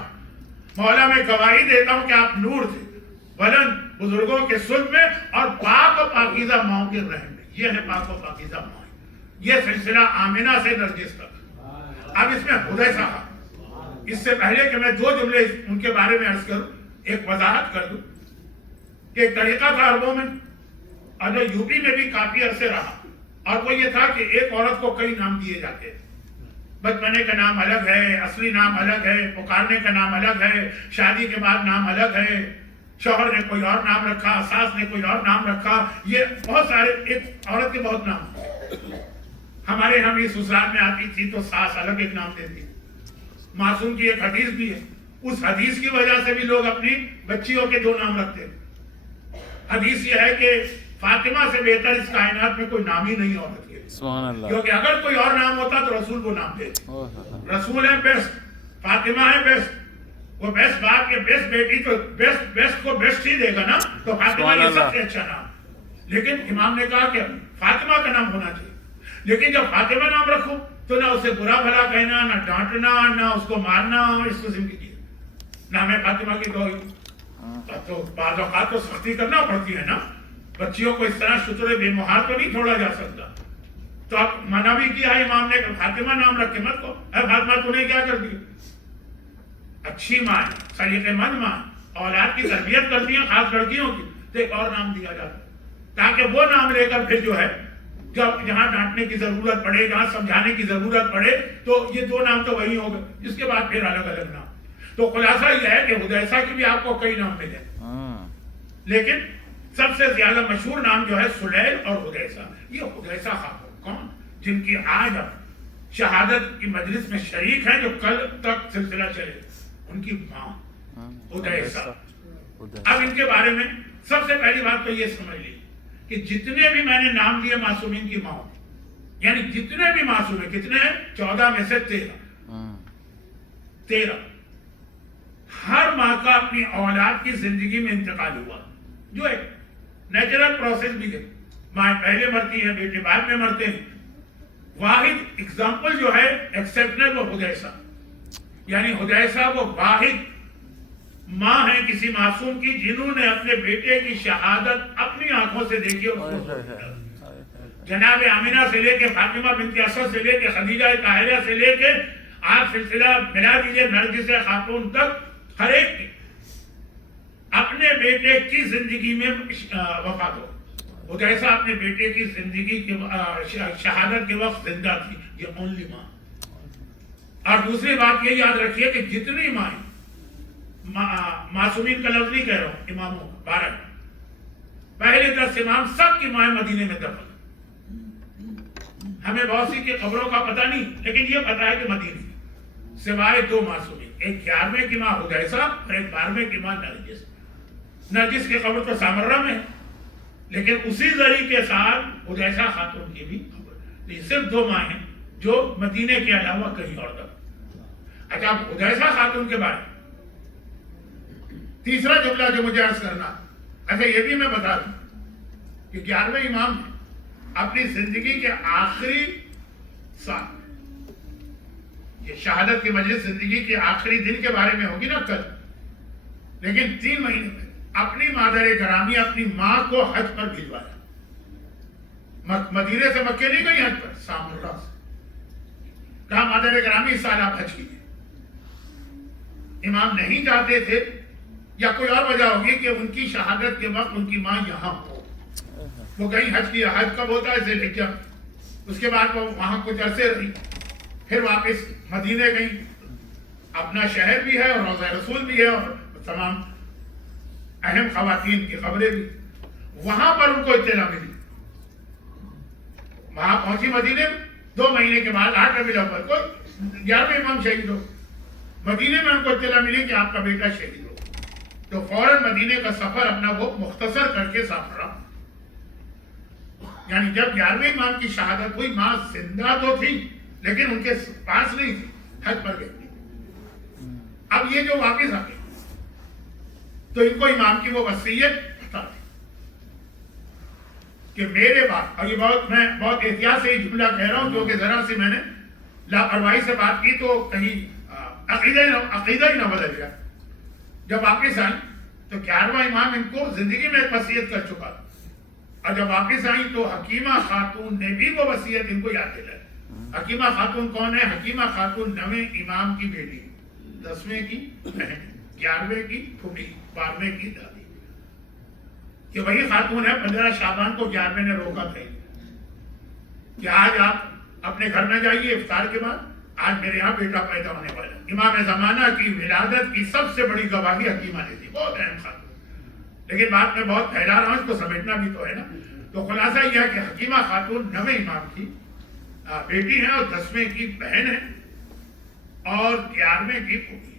مولا میں گواہی دیتا ہوں کہ آپ نور تھے بلند بزرگوں کے صلب میں اور پاک و پاکیزہ ماؤں کے رحم میں۔ یہ ہے پاک و پاکیزہ ماؤں، یہ سلسلہ آمنہ سے نرجس تک۔ اب اس میں حدیثہ، اس سے پہلے کہ میں 2 جملے ان کے بارے میں عرض کروں، ایک وضاحت کر دوں کہ ایک طریقہ تھا عربوں میں اور جو یوپی میں بھی کافی عرصے رہا، اور وہ یہ تھا کہ ایک عورت کو کئی نام دیے جاتے ہیں، بچپنے کا نام الگ ہے، اصلی نام الگ ہے، پکارنے کا نام الگ ہے، شادی کے بعد نام الگ ہے، شوہر نے کوئی اور نام رکھا، ساس نے کوئی اور نام رکھا، یہ بہت سارے، ایک عورت کے بہت نام۔ ہمارے یہاں بھی سسرال میں آتی تھی تو ساس الگ ایک نام دیتی۔ معصوم کی ایک حدیث بھی ہے، اس حدیث کی وجہ سے بھی لوگ اپنی بچیوں کے 2 نام رکھتے ہیں۔ حدیث یہ ہے کہ فاطمہ سے بہتر اس کائنات میں کوئی نام ہی نہیں عورت کے، سبحان اللہ، کیونکہ اگر کوئی اور نام ہوتا تو رسول کو نام دیتے، رسول ہے بیسٹ، فاطمہ ہے بیسٹ، وہ بیسٹ باپ کے بیسٹ بیٹی تو بیسٹ کو بیسٹ ہی دے گا نا، تو فاطمہ یہ سب سے اچھا نام۔ لیکن امام نے کہا کہ فاطمہ کا نام ہونا چاہیے، لیکن جب فاطمہ نام رکھو تو نہ اسے برا بھلا کہنا، نہ ڈانٹنا، نہ اس کو مارنا، اس قسم کی چیز۔ نام فاطمہ کی تو بعض اوقات تو سختی کرنا پڑتی ہے نا، بچیوں کو اس طرح شتر بے مہار تو نہیں چھوڑا جا سکتا، تو اب منع بھی کیا ہے امام نے کہ فاطمہ نام رکھ کے مت کو، اے فاطمہ تو نے کیا کر دیا؟ اچھی ماں ہے، سلیقہ مند ماں، اولاد کی تربیت کرتی ہیں، خاص لڑکیوں کی، تو ایک اور نام دیا جاتا ہے تاکہ وہ نام لے کر پھر جو ہے جب جہاں ڈانٹنے کی ضرورت پڑے، جہاں سمجھانے کی ضرورت پڑے تو یہ 2 نام تو وہی ہو گئے، جس کے بعد پھر الگ الگ نام۔ تو خلاصہ یہ ہے کہ حدیثہ کی بھی آپ کو کئی نام ملے، لیکن سب سے زیادہ مشہور نام جو ہے سلیل اور حدیثہ۔ یہ حدیثہ خاتون کون؟ جن کی آج اب شہادت کی مجلس میں شریک ہیں، جو کل تک سلسلہ چلے، ان کی ماں حدیثہ۔ اب ان کے بارے میں سب سے پہلی بات تو یہ سمجھ لی کہ جتنے بھی میں نے نام لیے معصومین کی ماں، یعنی جتنے بھی معصوم ہیں، کتنے ہیں؟ 14 میں سے 13 ہر ماں کا اپنی اولاد کی زندگی میں انتقال ہوا، جو ایک نیچرل پروسیس بھی ہے، ماں پہلے مرتی ہیں، بیٹے بعد میں مرتے ہیں۔ واحد اگزامپل جو ہے ایکسپشنل وہ حدیثہ، یعنی حدیثہ وہ واحد ماں ہیں کسی معصوم کی جنہوں نے اپنے بیٹے کی شہادت اپنی آنکھوں سے دیکھی اور جناب آمنہ سے لے کے فاطمہ بنت اسد سے لے کے خدیجہ طاہرہ سے لے کے آپ سلسلہ ملا دیجیے نرجس خاتون تک، ہر ایک اپنے بیٹے کی زندگی میں وفات ہو۔ حدیثہ اپنے بیٹے کی زندگی کی شہادت کے وقت زندہ تھی، یہ اونلی ماں۔ اور دوسری بات یہ یاد رکھیے کہ جتنی مائیں معصومین کا لفظ نہیں کہہ رہا ہوں، اماموں کا 12 پہلے 10 امام سب کی مائیں مدینے میں دفن. ہمیں بہت سی کی قبروں کا پتہ نہیں، لیکن یہ پتہ ہے کہ مدینے سوائے 2 معصومین، ایک 11ویں کی ماں حدیثہ اور ایک 12ویں کی ماں نرجس. نرجس کی قبر تو سامرہ میں ہے، لیکن اسی ذریعے کے ساتھ حدیثہ خاتون کی بھی قبر. یہ صرف 2 ماں ہیں جو مدینے کے علاوہ کہیں اور دفن. اچھا، حدیثہ خاتون کے بارے تیسرا جملہ جو مجھے عرض کرنا، اچھا یہ بھی میں بتا دوں کہ 11ویں امام نے اپنی زندگی کے آخری سال، یہ شہادت کی مجلس زندگی کے آخری دن کے بارے میں ہوگی نا کل، لیکن 3 مہینے میں اپنی مادر گرامی اپنی ماں کو حج پر بھجوایا. مدینے سے مکے نہیں گئی حج پر، سامرہ سے. کہا مادر گرامی اس سال آپ حج کیجیے. امام نہیں چاہتے تھے یا کوئی اور وجہ ہوگی کہ ان کی شہادت کے وقت ان کی ماں یہاں ہو. وہ کہیں حج کیا، حج کب ہوتا ہے ذوالحجہ، اس کے بعد وہ وہاں کچھ عرصے رہی، پھر واپس مدینے گئی. اپنا شہر بھی ہے اور روضہ رسول بھی ہے اور تمام اہم خواتین کی خبریں بھی. وہاں پر ان کو اطلاع ملی، وہاں پہنچی مدینے میں 2 مہینے کے بعد 8 ربیع الاول کو 11ویں امام شہید ہو. مدینے میں ان کو اطلاع ملی کہ آپ کا بیٹا شہید ہو، تو فوراً مدینے کا سفر اپنا وہ مختصر کر کے سافر. یعنی جب 11ویں امام کی شہادت ہوئی، ماں زندہ تو تھی لیکن ان کے پاس نہیں تھی، حج پر گئی. اب یہ جو واپس آ گئے تو ان کو امام کی وہ وصیت بتا دی کہ میرے بعد، اور یہ میں بہت احتیاط سے یہ جملہ کہہ رہا ہوں کیونکہ ذرا سی میں نے لاپرواہی سے بات کی تو کہیں عقیدہ ہی نہ بدل گیا. جب واپس آئی تو 11واں امام ان کو زندگی میں ایک وصیت کر چکا تھا، اور جب واپس آئی تو حکیمہ خاتون نے بھی وہ وصیت ان کو یاد دلائی. حکیمہ خاتون کون ہے؟ حکیمہ خاتون 9ویں امام کی بیٹی، 10ویں کی بہن، 11ویں کی پھوپھی، 12ویں کی دادی. یہ وہی خاتون ہے 15 شعبان کو 11ویں نے روکا تھا کہ آج آپ اپنے گھر میں جائیے افطار کے بعد، آج میرے یہاں بیٹا پیدا ہونے والا. امام زمانہ کی ولادت کی سب سے بڑی گواہی حکیمہ نے دی. بہت اہم خاتون، لیکن بات میں بہت پھیلا رہا ہوں، اس کو سمجھنا بھی تو ہے نا. تو خلاصہ یہ ہے کہ حکیمہ خاتون 9ویں امام کی بیٹی ہیں اور 10ویں کی بہن ہے اور 11ویں کی پھوپھی.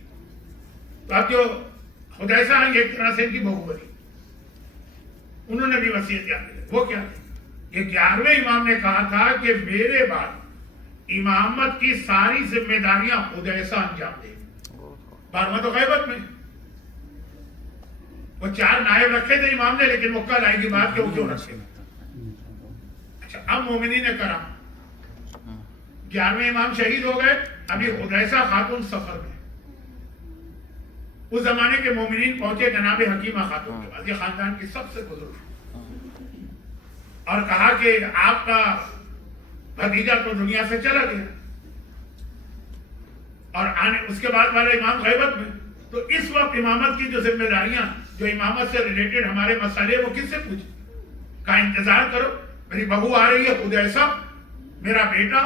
تو اب جو حدیثہ ہیں ایک طرح سے ان کی بہو بنی، انہوں نے بھی وصیت یاد کی. وہ کیا تھی؟ یہ 11ویں امام نے کہا تھا کہ میرے بعد امامت کی ساری ذمہ داریاں حدیثہ انجام دے. 12واں تو غیبت میں، وہ 4 نائب رکھے تھے امام نے، لیکن وہ کل آئے گی بات کہ وہ کیوں رکھے. اچھا، اب مومنین نے کرا 11ویں امام شہید ہو گئے، ابھی حدیثہ خاتون سفر میں. اس زمانے کے مومنین پہنچے جناب حکیمہ خاتون کے پاس، یہ خاندان کی سب سے بزرگ، اور کہا کہ آپ کا بھتیجا تو دنیا سے چلا گیا اور اس کے بعد والے امام غیبت میں. تو اس وقت امامت کی جو ذمہ داریاں، جو امامت سے ریلیٹڈ ہمارے مسئلے، وہ کس سے پوچھیں؟ کہا انتظار کرو، میری بہو آ رہی ہے حدیثہ، میرا بیٹا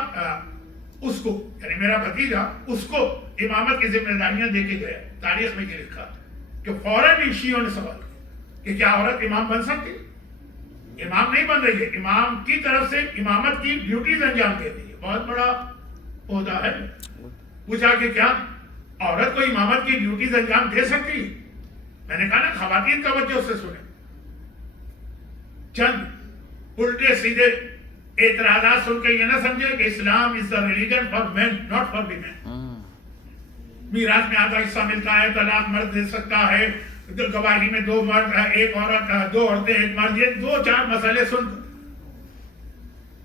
اس کو، یعنی میرا بھتیجا اس کو امامت کی ذمہ داریاں دے کے گیا. تاریخ میں یہ لکھا کہ فوراً شیعوں نے سوال کیا کہ کیا عورت امام بن سکتی؟ امام نہیں بن رہی ہے، امام کی طرف سے امامت کی ڈیوٹیز انجام دے رہی ہے. بہت بڑا عہدہ ہے. پوچھا کہ کیا عورت کو امامت کی ڈیوٹیز انجام دے سکتی؟ میں نے کہا نا خواتین توجہ سے سنیں. چند الٹے سیدھے اعتراضات سن کے یہ نہ سمجھے کہ Islam is the religion for men not for women. میراث میں آدھا حصہ ملتا ہے، طلاق مرد دے سکتا ہے، گواہی میں 2 مرد 1 عورت، 2 عورتیں 1 مرد، یہ 2-4 مسئلے سن کر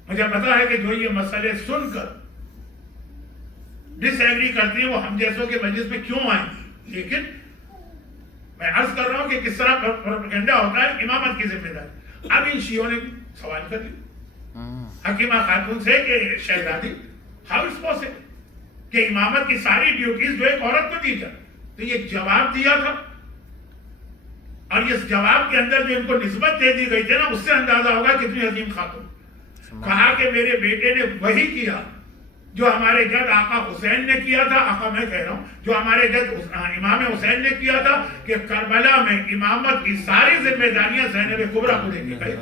مجھے پتا ہے کہ جو یہ مسئلے سن کر ڈس ایگری کرتی ہیں وہ ہم جیسوں کے مجلس میں کیوں آئیں گی. لیکن میں عرض کر رہا ہوں کہ کس طرح پروپیگنڈا ہوتا ہے امامت کی ذمہ داری. اب ان شیعوں نے سوال کر لیا حکیمہ خاتون سے کہ شہزادی ہاؤ اٹس پاسبل کہ امامت کی ساری ڈیوٹیز جو ایک عورت کو دی جائے. تو یہ جواب دیا تھا، اور اس جواب کے اندر جو ان کو نسبت دے دی گئی تھی نا، اس سے اندازہ ہوگا کتنی عظیم خاتون. کہا کہ میرے بیٹے نے وہی کیا جو ہمارے جد آقا حسین نے کیا تھا، آقا میں کہہ رہا ہوں، جو ہمارے جد امام حسین نے کیا تھا کہ کربلا میں امامت کی ساری ذمہ داریاں زینب کبریٰ کو دے کے گئے.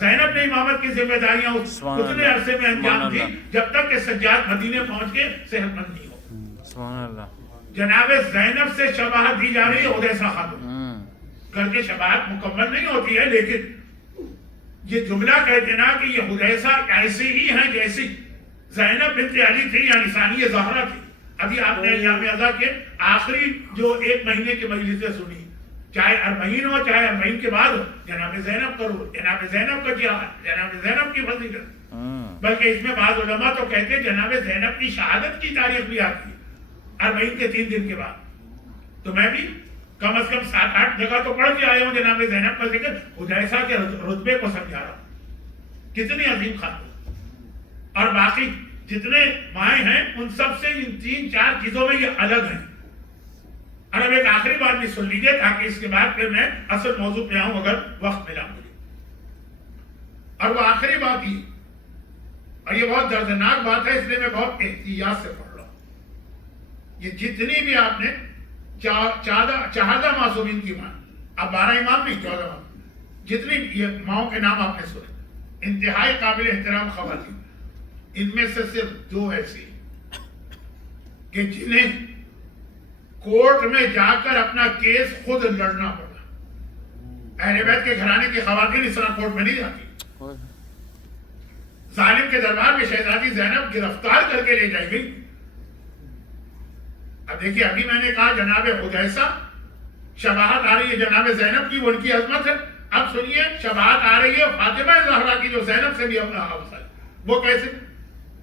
زینب نے امامت کی ذمہ داریاں اتنے عرصے میں انجام دی جب تک کہ سجاد مدینے پہنچ کے صحت مند نہیں ہو. سبحان اللہ. جناب زینب سے شباہت دی جا رہی ہے حدیثہ خاتون. گرچہ شباہت مکمل نہیں ہوتی ہے، لیکن یہ جملہ کہتے نا کہ یہ حدیثہ ایسی ہی ہیں جیسی زینب بنت علی تھی، یعنی ثانیہ زہرا تھی. ابھی آپ نے ایام ازا کے آخری جو ایک مہینے کی مجلسیں سنی، چاہے اربعین ہو چاہے اربعین کے بعد ہو، جناب زینب کرو، جناب زینب کا جہاد، جناب زینب کی فضیلت. بلکہ اس میں بعض علماء تو کہتے ہیں جناب زینب کی شہادت کی تاریخ بھی آتی ہے اربعین کے 3 دن کے بعد. تو میں بھی کم از کم 7-8 جگہ تو پڑھ کے آیا ہوں جناب زینب کا ذکر، حدیثہ کے رتبے کو سمجھا رہا ہوں. کتنی عظیم خاتون. اور باقی جتنے مائیں ہیں ان سب سے ان 3-4 چیزوں میں یہ الگ ہیں. اور اب ایک آخری بات بھی سن لیجیے تاکہ اس کے بعد پھر میں اصل موضوع پہ آؤں اگر وقت ملا مجھے. اور وہ آخری بات ہی، اور یہ بہت دردناک بات ہے، اس لیے میں بہت احتیاط سے پڑھ رہا ہوں. یہ جتنی بھی آپ نے 14 معصومین کی ماں، اب 12 امام نہیں 14 امام، جتنی یہ ماؤں کے نام آپ نے سنے، انتہائی قابل احترام خواتین. ان میں سے صرف 2 ایسی کہ جنہیں کورٹ میں جا کر اپنا کیس خود لڑنا پڑا. اہل بیت کے گھرانے کی خواتین اس طرح کورٹ میں نہیں جاتی. ظالم کے دربار میں شہزادی زینب گرفتار کر کے لے جائی گئی. اب دیکھیے ابھی میں نے کہا جناب حدیثہ شباہت آ رہی ہے جناب زینب کی، وہ ان کی عظمت ہے. اب سنیے شباہت آ رہی ہے فاطمہ زہرا کی جو زینب سے بھی افضل. وہ کیسے؟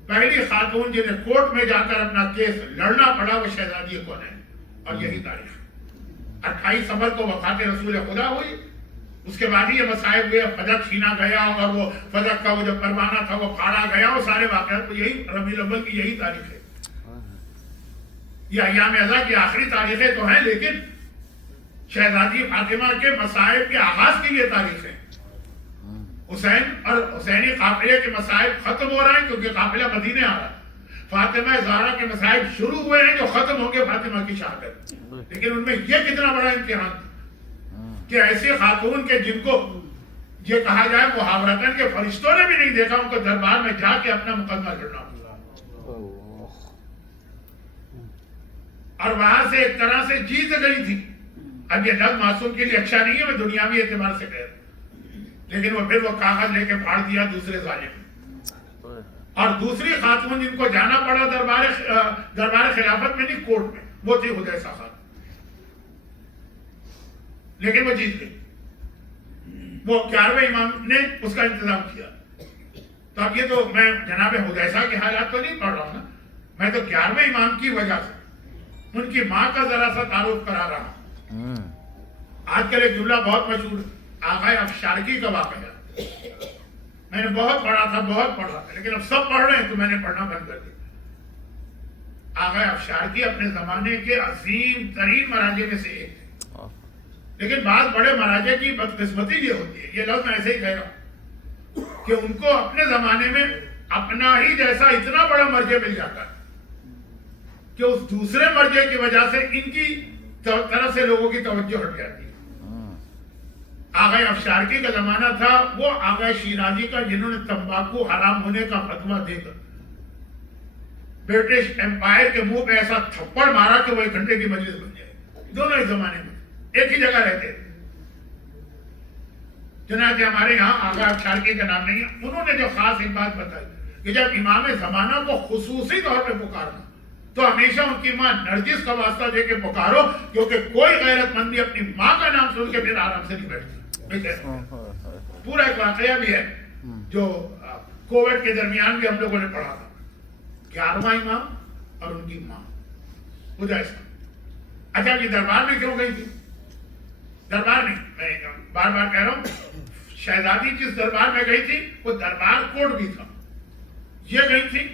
پہلی خاتون جنہیں کورٹ میں جا کر اپنا کیس لڑنا پڑا وہ شہزادی کون ہے، اور یہی تاریخ 28 صفر کو وفات رسول خدا ہوئی. اس کے بعد ہی یہ مسائل ہوئے، فدق چھینا گیا اور وہ فدق کا وہ جو پروانہ تھا وہ پھاڑا گیا، وہ سارے واقعات. یہی ربیع الاول کی یہی تاریخ ہے. یہ ایام ازا کی آخری تاریخیں تو ہیں، لیکن شہزادی فاطمہ کے مصائب کے آغاز کی یہ تاریخ ہے. حسین اور حسینی قافلے کے مصائب ختم ہو رہے ہیں کیونکہ قافلہ مدینے آ رہا ہے. فاطمہ زہرا کے مصائب شروع ہوئے ہیں جو ختم ہوں گے فاطمہ کی شہادت. لیکن ان میں یہ کتنا بڑا امتحان تھا کہ ایسی خاتون کے جن کو یہ کہا جائے محاورتاً کے فرشتوں نے بھی نہیں دیکھا، ان کو دربار میں جا کے اپنا مقدمہ لڑنا پڑا. اور وہاں سے ایک طرح سے جیت گئی تھی. اب یہ لفظ معصوم کے لیے اچھا نہیں ہے، میں دنیاوی اعتبار سے کہہ رہا ہوں، لیکن وہ پھر وہ کاغذ لے کے پھاڑ دیا دوسرے ظالم. اور دوسری خاتون جن کو جانا پڑا دربار خلافت میں نہیں کورٹ میں، وہ تھی حدیثہ خاتون. لیکن وہ جیت گئی. وہ 11ویں امام نے اس کا انتظام کیا. تو اب یہ تو میں جناب حدیثہ کے حالات تو نہیں پڑھ رہا ہوں نا، میں تو 11ویں امام کی وجہ سے ان کی ماں کا ذرا سا تعارف کرا رہا ہوں. آج کل ایک جملہ بہت مشہور آغا افشارقی کا واقعہ، میں نے بہت پڑھا تھا، لیکن اب سب پڑھ رہے ہیں تو میں نے پڑھنا بند کر دیا. آغا افشارقی اپنے زمانے کے عظیم ترین مراجع میں سے ایک تھے. لیکن بعض بڑے مراجع کی بدقسمتی یہ ہوتی ہے، یہ لفظ میں ایسے ہی کہہ رہا ہوں، کہ ان کو اپنے زمانے میں اپنا ہی جیسا اتنا بڑا مرجع مل جاتا ہے کہ اس دوسرے مرجع کی وجہ سے ان کی طرف سے لوگوں کی توجہ ہٹ جاتی ہے. آغا افشارقی کا زمانہ تھا، وہ آغا شیرازی کا جنہوں نے تمباکو حرام ہونے کا فتویٰ دے کر برٹش امپائر کے منہ پہ ایسا تھپڑ مارا کہ وہ 1 گھنٹے کی مجلس بن جائے. دونوں ایک زمانے میں ایک ہی جگہ رہتے تھے. چنانچہ ہمارے یہاں آغا افشارقی کا نام نہیں ہے. انہوں نے جو خاص ایک بات بتائی کہ جب امام زمانہ کو خصوصی طور پہ پکارنا تو ہمیشہ ان کی ماں نرجس کا واسطہ دے کے پکارو، کیونکہ کوئی غیرت مند بھی اپنی ماں کا نام سن کے پھر آرام سے نہیں بیٹھتی. پورا ایک واقعہ بھی ہے جو کووڈ کے درمیان بھی ہم لوگوں نے پڑھا تھا. 11واں امام اور ان کی ماں حدیثہ. اچھا یہ دربار میں کیوں گئی تھی؟ دربار نہیں، میں بار بار کہہ رہا ہوں، شہزادی جس دربار میں گئی تھی وہ دربار کوٹ بھی تھا. یہ گئی تھی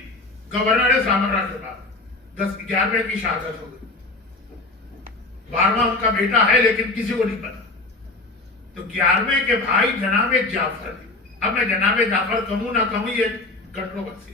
گورنر سامرا کے بعد. 11ویں کی شہادت ہو گئی. 12واں ان کا بیٹا ہے لیکن کسی کو نہیں پتا. تو 11ویں کے بھائی جناب جعفر. اب میں جناب جعفر کہوں نہ کہوں یہ کنٹروورسی.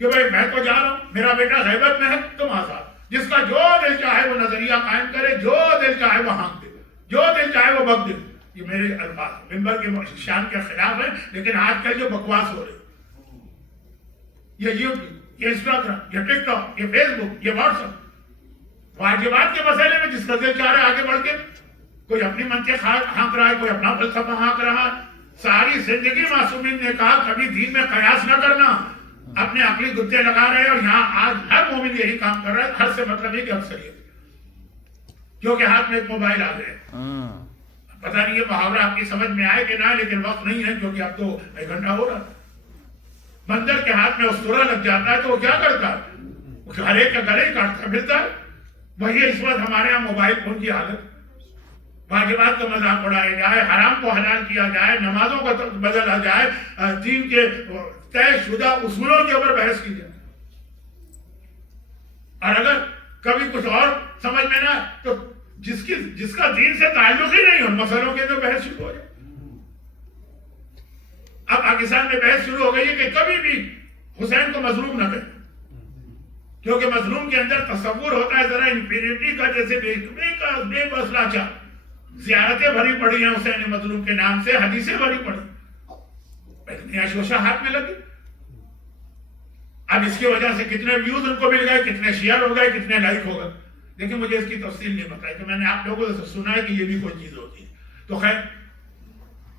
کہ بھائی میں تو جا رہا ہوں، میرا بیٹا غیبت میں ہے، تم آزاد. جس کا جو دل چاہے وہ نظریہ قائم کرے، جو دل چاہے وہ ہانک دے، جو دل چاہے وہ بک دے. یہ میرے الفاظ منبر کے شان کے خلاف ہیں، لیکن آج کل جو بکواس ہو رہی، یہ یوٹیوب، یہ انسٹاگرام، یہ ٹک ٹاک، یہ فیس بک، یہ واٹس ایپ، واجبات کے مسئلے میں جس کا دل چاہ رہا ہے آگے بڑھ کے، کوئی اپنی منطق ہانک رہا ہے، کوئی اپنا فلسفہ ہانک رہا ہے. ساری زندگی معصومین نے کہا کبھی دین میں قیاس نہ کرنا، اپنے عقلی گتے لگا رہے ہیں. اور یہاں آج ہر مومن یہی کام کر رہا ہے. ہر سے مطلب ہے کہ اکثریت، کیونکہ ہاتھ میں ایک موبائل آ گئے. پتہ نہیں یہ محاورہ آپ کی سمجھ میں آئے کہ نہ، لیکن وقت نہیں ہے کیونکہ اب تو 1 گھنٹہ ہو رہا تھا. بندر کے ہاتھ میں اسطورہ لگ جاتا ہے تو وہ کیا کرتا ہے؟ ہر ایک کا گلے ہی کاٹتا پھرتا ہے. وہی اس وقت ہمارے یہاں موبائل فون کی حالت. واجبات کا مذاق اڑایا جائے، حرام کو حلال کیا جائے، نمازوں کو بدلا جائے، دین کے طے شدہ اصولوں کے اوپر بحث کی جائے. اور اگر کبھی کچھ اور سمجھ میں نہ تو جس کا دین سے تعلق ہی نہیں، ان مسئلوں کے تو بحث شروع ہو جائے. اب پاکستان میں بحث شروع ہو گئی ہے کہ کبھی بھی حسین کو مظلوم نہ کریں، کیونکہ مظلوم کے اندر تصور ہوتا ہے ذرا انفینٹی کا، جیسے بے بس لاچار. زیارتیں بھری پڑی ہیں حسین مظلوم کے نام سے، حدیثیں بھری پڑی، نیا شوشہ ہاتھ میں لگی. اب اس کی وجہ سے کتنے ویوز ان کو مل گئے، کتنے شیئر ہو گئے، کتنے لائک ہو گئے. لیکن مجھے اس کی تفصیل نہیں بتائی، تو میں نے آپ لوگوں سے سنا ہے کہ یہ بھی کوئی چیز ہوتی ہے. تو خیر،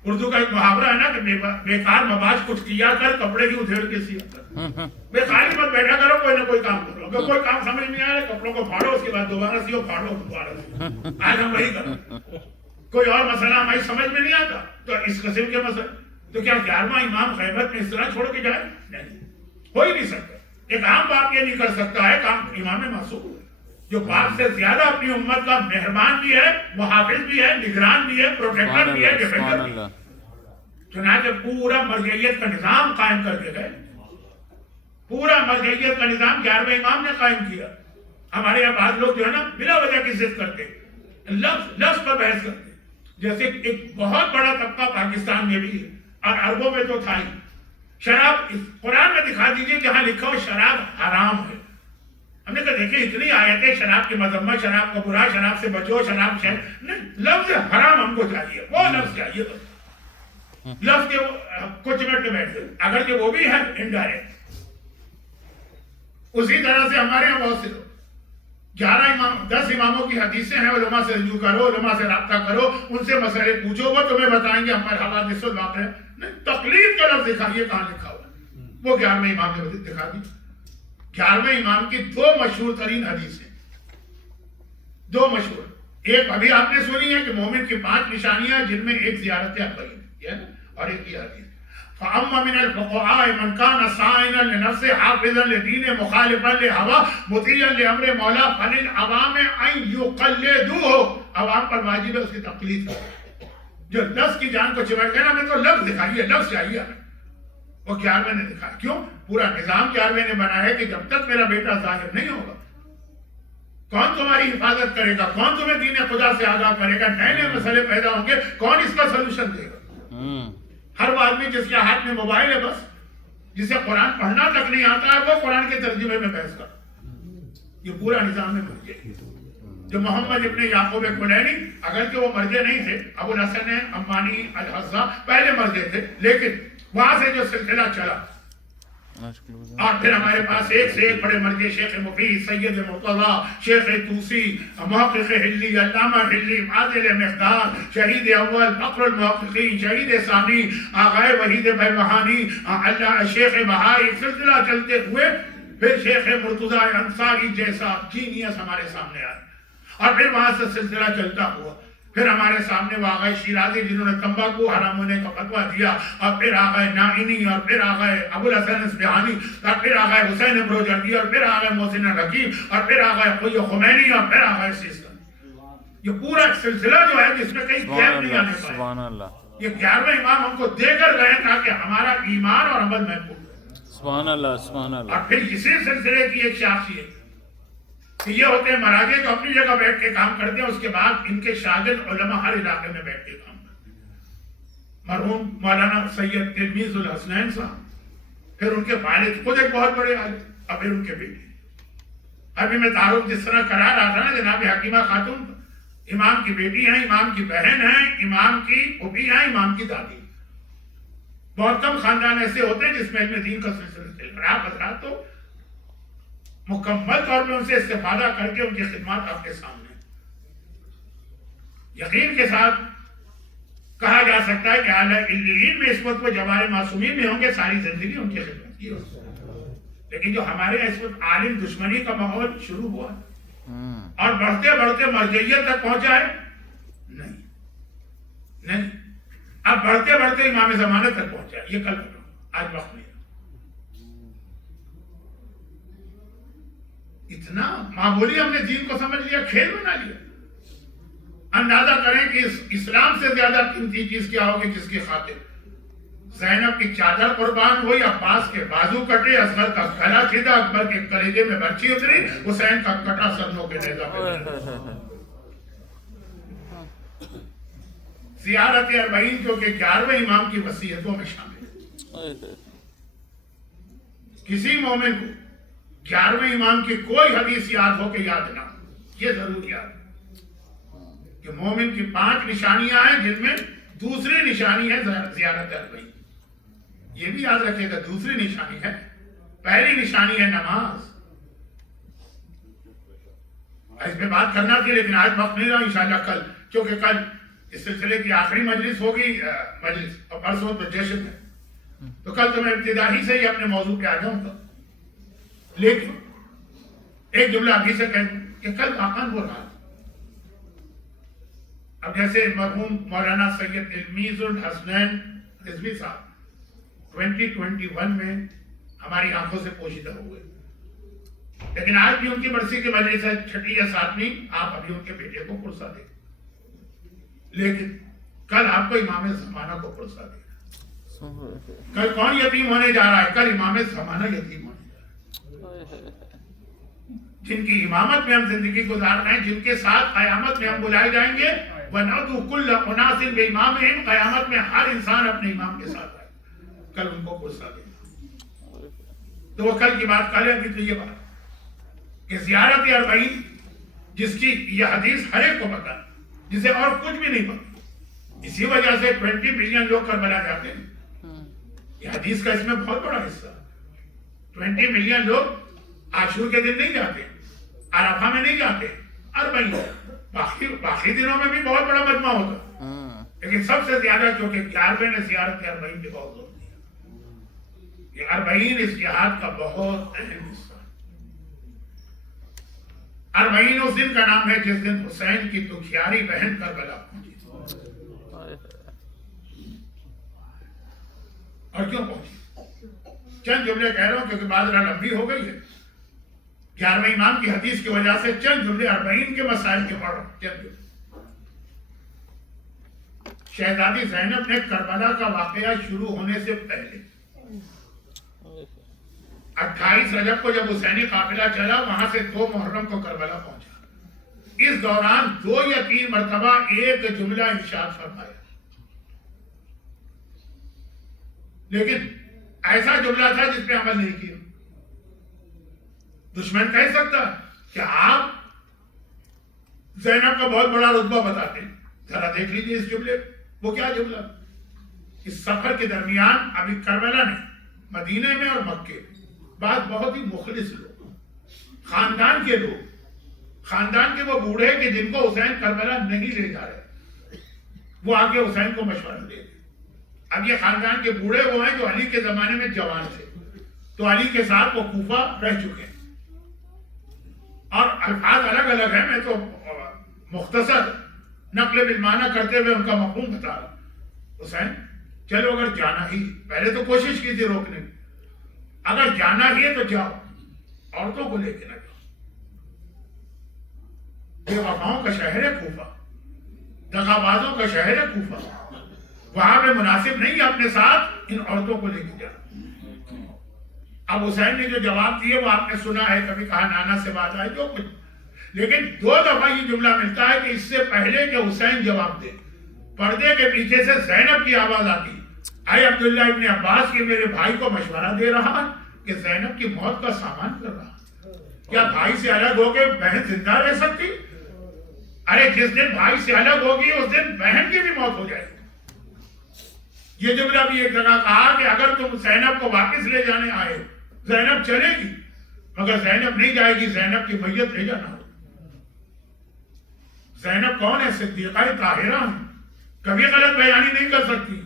اردو کا ایک محاورہ ہے نا کہ بیکار مباش کچھ کیا کر، کپڑے کی ادھیڑ کے سیا کر. بیکار مت بیٹھا کرو، کوئی نہ کوئی کام کرو. اگر کوئی کام سمجھ نہیں آ رہا، کپڑوں کو پھاڑو، اس کے بعد دوبارہ سیو، پھاڑو دوبارہ سیو. آج ہم وہی کریں. کوئی اور مسئلہ ہماری سمجھ میں نہیں آتا تو اس قسم کے مسئلے. تو کیا 11واں امام غیبت میں اس طرح چھوڑ کے جائے؟ نہیں، ہو ہی نہیں سکتا. ایک عام باپ یہ نہیں کر سکتا ہے. کام امام معصوم ہے، جو باپ سے زیادہ اپنی امت کا مہربان بھی ہے، محافظ بھی ہے، نگران بھی ہے، پروٹیکٹر بھی ہے، ڈیفینڈر بھی ہے. چنانچہ پورا مرجعیت کا نظام قائم کر کے گئے. پورا مرجعیت کا نظام 11ویں امام نے قائم کیا. ہمارے یہاں بعض لوگ جو ہے نا بلا وجہ کی ضد کرتے، لفظ پر بحث کرتے. جیسے ایک بہت بڑا طبقہ پاکستان میں بھی ہے اور عربوں میں تو تھا ہی. شراب قرآن میں دکھا دیجئے جہاں لکھا ہو شراب حرام ہے. ہم نے کہا دیکھیں اتنی آیتیں شراب کی مذمت، شراب کا برا، شراب سے بچو، شراب نہیں، لفظ حرام ہم کو چاہیے، وہ لفظ چاہیے. تو لفظ کے کچھ منٹ میں بیٹھ گئے، اگر کہ وہ بھی ہے انڈائریکٹ. اسی طرح سے ہمارے یہاں بہت سے لوگ 11 امام 10 اماموں کی حدیثیں ہیں، علماء سے رجوع کرو، علماء سے رابطہ کرو، ان سے مسئلے پوچھو، وہ تمہیں بتائیں گے ہمارے حوادث الواقع ہے. نہیں، تقلید کا لفظ دکھائیے کہاں لکھا ہوا ہے. وہ 11ویں امام نے دکھا دی. 11ویں امام کی 2 مشہور ترین حدیثیں، 2 مشہور. ایک ابھی آپ نے سنی ہے کہ مومن کی 5 نشانیاں، جن میں ایک زیارت اربعین ہے اور ایک یہ حدیث. فَأَمَّا مِنَ الْفُقَهَاءِ مَنْ كَانَ صَائِنًا لِنَفْسِهِ حَافِظًا لِدِينِهِ مُخَالِفًا لِهَوَىٰ مُطِيعًا لِأَمْرِ مَوْلَاهُ فَلِلْعَوَامِ أَن يُقَلِّدُوهُ. عوام پر واجب ہے اس کی تقلید کرو. جو لفظ کی جان کو چمٹ گیا نا، ہمیں تو لفظ دکھائیے، لفظ چاہیے ہمیں. وہ 11ویں نے دکھایا. کیوں؟ پورا نظام 11ویں نے بنایا ہے کہ جب تک میرا بیٹا ظاہر نہیں ہوگا، کون تمہاری حفاظت کرے گا؟ کون تمہیں دین خدا سے آگاہ کرے گا؟ نئے نئے مسئلے پیدا ہوں گے، کون اس کا سلوشن دے گا؟ ہر وہ آدمی جس کے ہاتھ میں موبائل ہے، بس جسے قرآن پڑھنا تک نہیں آتا ہے، وہ قرآن کے ترجمے میں بحث کرتا. یہ پورا نظام میں مرجع. جو محمد ابن یعقوب کلینی، اگرچہ وہ مرجع نہیں تھے، ابو الحسن عمانی الحزا پہلے مرجع تھے، لیکن وہاں سے جو سلسلہ چلا اور پھر ہمارے پاس ایک سے ایک بڑے مرجع، شیخ مفید، سید مرتضیٰ، شیخ توسی، محقق ہلی، علامہ ہلی، عادل مقدار، شہید اول، فخر المحققین، شہید ثانی، آغائے وحید بہبہانی، شیخ بہائی. سلسلہ چلتے ہوئے پھر شیخ مرتضیٰ انصاری جیسا جینیس ہمارے سامنے آئے، اور پھر وہاں سے سلسلہ چلتا ہوا. پھر ہمارے سامنے وہ آغائے شیرازی جنہوں نے تمباکو حرام ہونے کا فتویٰ دیا، اور پھر آغائے نائینی، اور پھر آغائے ابو الحسن اصفہانی، اور پھر آغائے حسین بروجردی، اور پھر آغائے محسن حکیم، اور پھر آغائے قوی خمینی، اور پھر آغائے سیستانی. یہ پورا ایک سلسلہ جو ہے جس میں کئی گیپ نہیں آنے پائے. یہ 11ویں امام ہم کو دے کر گئے تاکہ ہمارا ایمان اور عمل محفوظ رہے. سبحان اللہ، سبحان اللہ. اور پھر اسی سلسلے کی ایک شاخصیت کہ یہ ہوتے ہیں مراجع جو اپنی جگہ بیٹھ کے کام کرتے ہیں، اس کے بعد ان کے شاگرد علماء ہر علاقے میں بیٹھ کے کام کرتے ہیں. مرحوم مولانا سید تلمیذ الحسنین صاحب، پھر ان کے والد خود ایک بہت بڑے عالم، اور پھر ان کے بیٹے. ابھی میں تعارف جس طرح کرا رہا تھا نا، جناب حکیمہ خاتون امام کی بیٹی ہیں، امام کی بہن ہیں، امام کی پھوپھی ہیں، امام کی دادی. بہت کم خاندان ایسے ہوتے ہیں جس میں علم دین کا سلسلہ چل رہا ہے. آپ حضرات تو مکمل طور پہ ان سے استفادہ کر کے ان کی خدمات آپ کے سامنے. یقین کے ساتھ کہا جا سکتا ہے کہ اعلیٰ علیین میں اس وقت وہ جوار معصومین میں ہوں گے، ساری زندگی ان کی خدمت کی ہوگی. لیکن جو ہمارے اس وقت عالم دشمنی کا ماحول شروع ہوا اور بڑھتے بڑھتے مرجعیت تک پہنچا ہے، نہیں، اب بڑھتے بڑھتے امام زمانہ تک پہنچا ہے. یہ کل بتاؤں، آج وقت نہیں. اتنا معمولی ہم نے دین کو سمجھ لیا، کھیل بنا لیا. اندازہ کریں کہ اس اسلام سے زیادہ قیمتی چیز کیا ہوگی جس کی خاطر زینب کی چادر قربان ہوئی، عباس کے بازو کٹے، اصغر کا گلا چھیدا، اکبر کے کلیجے میں برچھی اتری، حسین کا کٹا سرنوں کے نیزہ پہ. زیارت اربعین جو کہ 11ویں امام کی وصیتوں میں شامل ہے. کسی مومن کو 11ویں امام کی کوئی حدیث یاد ہو کہ یاد نہ ہو، یہ ضرور یاد کہ مومن کی 5 نشانیاں ہیں جن میں دوسری نشانی ہے زیارت اربعین. یہ بھی یاد رکھے گا، دوسری نشانی ہے، پہلی نشانی ہے نماز. اس پہ بات کرنا تھی لیکن آج وقت نہیں رہا. انشاءاللہ کل، کیونکہ کل اس سلسلے کی آخری مجلس ہوگی، مجلس، اور پرسوں تو جشن ہے، تو کل تو میں ابتدائی سے ہی اپنے موضوع پہ آ جاؤں گا. لیکن ایک جملہ ابھی سے کہہ دوں کہ کل واقعاً ہو رہا. اب جیسے مرحوم مولانا سید علمیز الحسنین رضوی صاحب 2021 میں ہماری آنکھوں سے پوشیدہ ہوئے، لیکن آج بھی ان کی برسی کی مجلس ہے، 6 یا 7ویں. آپ ابھی ان کے بیٹے کو پرسا دیں، لیکن کل آپ کو امام زمانہ کو پرسا دیں. کل کون یتیم ہونے جا رہا ہے؟ کل امام زمانہ یتیم ہونے جا رہا ہے، جن کی امامت میں ہم زندگی گزار رہے ہیں، جن کے ساتھ قیامت میں ہم بلائے جائیں گے. وَنَعْدُ كُلَّ أُنَاسٍ بِإِمَامِهِمْ، قیامت میں ہر انسان اپنے امام کے ساتھ آئے. کل ان کو پرسا دینا. تو وہ کل کی بات کر لیں. ابھی تو یہ بات کہ زیارت اربعین جس کی یہ حدیث ہر ایک کو پتا ہے، جسے اور کچھ بھی نہیں پتا، اسی وجہ سے 20 ملین لوگ کربلا جاتے ہیں. یہ حدیث کا اس میں بہت بڑا حصہ. 20 ملین لوگ عاشور کے دن نہیں جاتے، عرفہ میں نہیں جاتے، اربعین. باقی دنوں میں بھی بہت بڑا مجمع ہوتا، لیکن سب سے زیادہ کیونکہ 11ویں نے زیارت اربعین پہ بہت زور دیا. یہ اربعین اس جہاد کا بہت اہم حصہ. اربعین اس دن کا نام ہے جس دن حسین کی دکھیاری بہن کربلا پہنچی. اور کیوں پہنچی؟ چند جملے کہہ رہا ہوں کیونکہ بات لمبی ہو گئی ہے. 11ویں امام کی حدیث کی وجہ سے چند جملے اربعین کے مسائل کے پڑھ رہا ہوں. شہزادی زینب نے کربلا کا واقعہ شروع ہونے سے پہلے 28 رجب کو جب حسینی قافلہ چلا، وہاں سے 2 محرم کو کربلا پہنچا. اس دوران 2 یا 3 مرتبہ ایک جملہ ارشاد فرمایا، لیکن ایسا جملہ تھا جس پہ عمل نہیں کیا. دشمن کہہ سکتا کہ آپ زینب کا بہت بڑا رتبہ بتاتے ہیں. ذرا دیکھ لیجیے اس جملے. وہ کیا جملہ؟ اس سفر کے درمیان ابھی کربلا نہیں، مدینے میں اور مکے بعض بہت ہی مخلص لوگ، خاندان کے لوگ، خاندان کے وہ بوڑھے کہ جن کو حسین کربلا نہیں لے جا رہے، وہ آگے حسین کو مشورہ دے دے. اب یہ خاندان کے بوڑھے وہ ہیں جو علی کے زمانے میں جوان تھے، تو علی کے ساتھ وہ کوفہ رہ چکے ہیں. اور الفاظ الگ الگ ہیں، میں تو مختصر نقل بالمعنی کرتے ہوئے ان کا مفہوم بتا رہا ہوں. حسین چلو اگر جانا ہی، پہلے تو کوشش کی تھی روکنے کی، اگر جانا ہی ہے تو جاؤ، عورتوں کو لے کے نہ جاؤ. بے وفاؤں کا شہر ہے کوفہ، دغابازوں کا شہر ہے کوفہ، وہاں پہ مناسب نہیں ہے اپنے ساتھ ان عورتوں کو لے کے جانا. اب حسین نے جو جواب دیے وہ آپ نے سنا ہے، کبھی کہا نانا سے بات آئی جو کچھ، لیکن 2 دفعہ یہ جملہ ملتا ہے کہ اس سے پہلے کہ حسین جواب دے، پردے کے پیچھے سے زینب کی آواز آتی اے عبداللہ ابن عباس کے میرے بھائی کو مشورہ دے رہا ہے کہ زینب کی موت کا سامان کر رہا. کیا بھائی سے الگ ہو کے بہن زندہ رہ سکتی؟ ارے جس دن بھائی سے الگ ہوگی اس دن بہن کی بھی موت ہو جائے گی. یہ جملہ بھی ایک جگہ کہا کہ اگر تم زینب کو واپس لے جانے آئے ہو زینب چلے گی مگر زینب نہیں جائے گی, زینب کی میت لے جانا ہو. زینب کون ہے؟ صدیقہ طاہرہ ہے, کبھی غلط بیانی نہیں کر سکتی.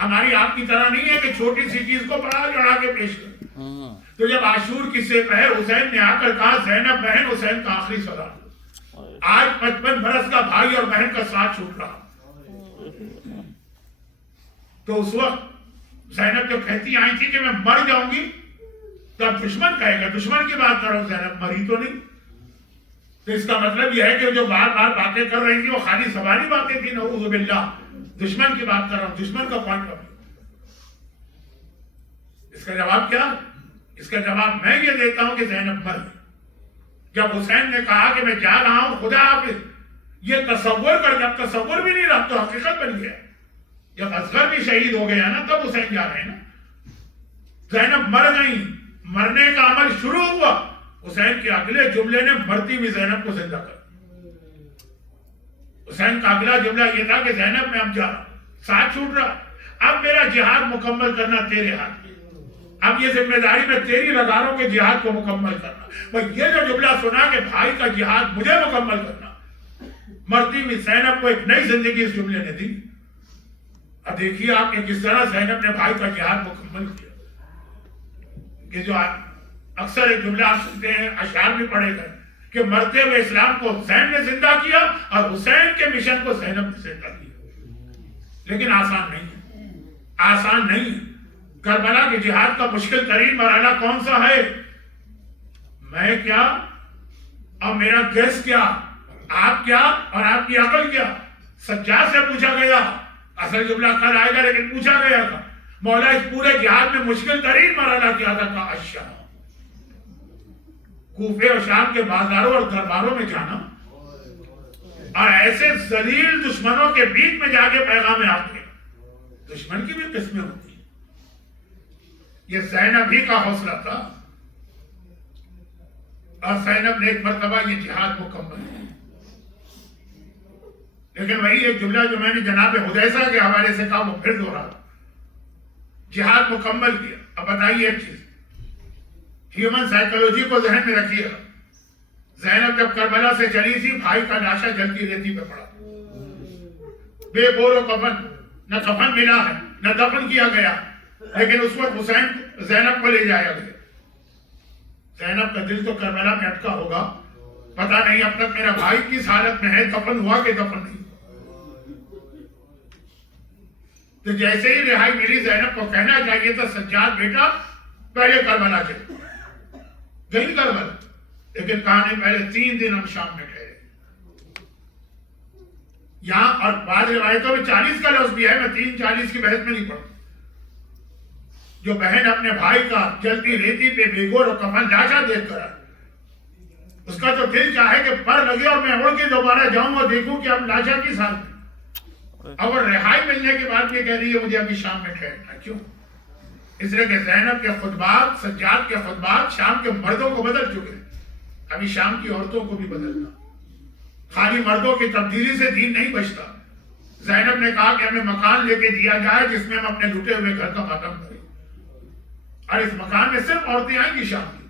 ہماری آپ کی طرح نہیں ہے کہ چھوٹی سی چیز کو بڑا چڑھا کے پیش کر. تو جب عاشور کی سے پہر حسین نے آ کر کہا زینب بہن, حسین کا آخری سلام. آج 55 برس کا بھائی اور بہن کا ساتھ چھوٹ رہا. تو اس وقت زینب جو کہتی آئی تھی کہ میں مر جاؤں گی, تو اب دشمن کہے گا دشمن کی بات کرو, زینب مری تو نہیں. تو اس کا مطلب یہ ہے کہ جو بار بار باتیں کر رہی تھی وہ خالی زبانی باتیں تھی. نعوذ باللہ, دشمن کی بات کر رہا ہوں, دشمن کا پوائنٹ آف ویو. اس کا جواب کیا؟ اس کا جواب میں یہ دیتا ہوں کہ زینب مر گئی. جب حسین نے کہا کہ میں جا رہا ہوں خدا حافظ, یہ تصور کر, جب تصور بھی نہیں رہا تو حقیقت بن گیا. جب اصغر بھی شہید ہو گیا نا تب حسین جا رہے ہیں نا. زینب مر گئی, مرنے کا عمل شروع ہوا. حسین کے اگلے جملے نے مرتی ہوئی زینب کو زندہ کر. حسین کا اگلا جملہ یہ تھا کہ زینب میں اب جا رہا ہوں, ساتھ چھوٹ رہا, اب میرا جہاد مکمل کرنا تیرے ہاتھ میں. اب یہ ذمہ داری میں تیری لگا رہا ہوں کہ جہاد کو مکمل کرنا. بھائی یہ جو جملہ سنا کہ بھائی کا جہاد مجھے مکمل کرنا, مرتی ہوئی زینب کو ایک نئی زندگی اس جملے نے دی. اب دیکھیے آپ کہ کس طرح زینب نے بھائی کا جہاد مکمل کیا. کہ جو اکثر ایک جملہ آپ سنتے ہیں, اشعار بھی پڑھے گئے کہ مرتے ہوئے اسلام کو حسین نے زندہ کیا اور حسین کے مشن کو زینب نے زندہ کیا. لیکن آسان نہیں ہے, آسان نہیں ہے. کربلا کے جہاد کا مشکل ترین مرحلہ کون سا ہے؟ میں کیا اور میرا گیس کیا, آپ کیا اور آپ کی عقل کیا. سجاد سے پوچھا گیا, اصل جملہ کل آئے گا لیکن پوچھا گیا تھا مولا اس پورے جہاد میں مشکل ترین مرحلہ کیا تھا؟ کہا الشام. کوفے اور شام کے بازاروں اور درباروں میں جانا اور ایسے ذلیل دشمنوں کے بیچ میں جا کے پیغام آتے ہیں. دشمن کی بھی قسمیں ہوتی ہیں. یہ زینب ہی کا حوصلہ تھا اور زینب نے ایک مرتبہ یہ جہاد مکمل کیا. لیکن وہی ایک جملہ جو میں نے جناب حذیفہ کے حوالے سے کہا وہ پھر دوہرا, جہاد مکمل کیا. اب بتائیے ایک چیز, ہیومن سائیکولوجی کو ذہن میں رکھیے. زینب جب کربلا سے چلی تھی بھائی کا لاشا جلتی ریتی پہ پڑا, بے بور و کفن, نہ کفن ملا ہے نہ دفن کیا گیا. لیکن اس وقت حسین زینب کو لے جایا گیا. زینب کا دل تو کربلا میں اٹکا ہوگا, پتہ نہیں اب تک میرا بھائی کس حالت میں ہے, دفن ہوا کہ دفن نہیں. تو جیسے ہی رہائی ملی زینب کو کہنا چاہیے تھا سجاد بیٹا پہلے کربلا چلے. گئی کربلا, لیکن کہا نہیں, پہلے 3 دن ہم شام میں ٹھہرے. یہاں اور بعض روایتوں میں 40 کا لفظ بھی ہے, میں 40 کی بحث میں نہیں پڑھتا. جو بہن اپنے بھائی کا جلتی ریتی پہ بےگور اور کفن لاشا دیکھ کر آئی, اس کا تو دل چاہے کہ پر لگے اور میں اڑ کے دوبارہ جاؤں اور دیکھوں کہ اب لاشا کس حال میں. اور رہائی ملنے کے بعد یہ کہہ رہی ہے مجھے ابھی شام میں ٹھہرنا. کیوں؟ اس لیے کہ زینب کے خطبات, سجاد کے خطبات شام کے مردوں کو بدل چکے, ابھی شام کی عورتوں کو بھی بدلنا. خالی مردوں کی تبدیلی سے دین نہیں بچتا. زینب نے کہا کہ ہمیں مکان لے کے دیا جائے جس میں ہم اپنے لوٹے ہوئے گھر کا ماتم کریں, اور اس مکان میں صرف عورتیں آئیں گی شام کی,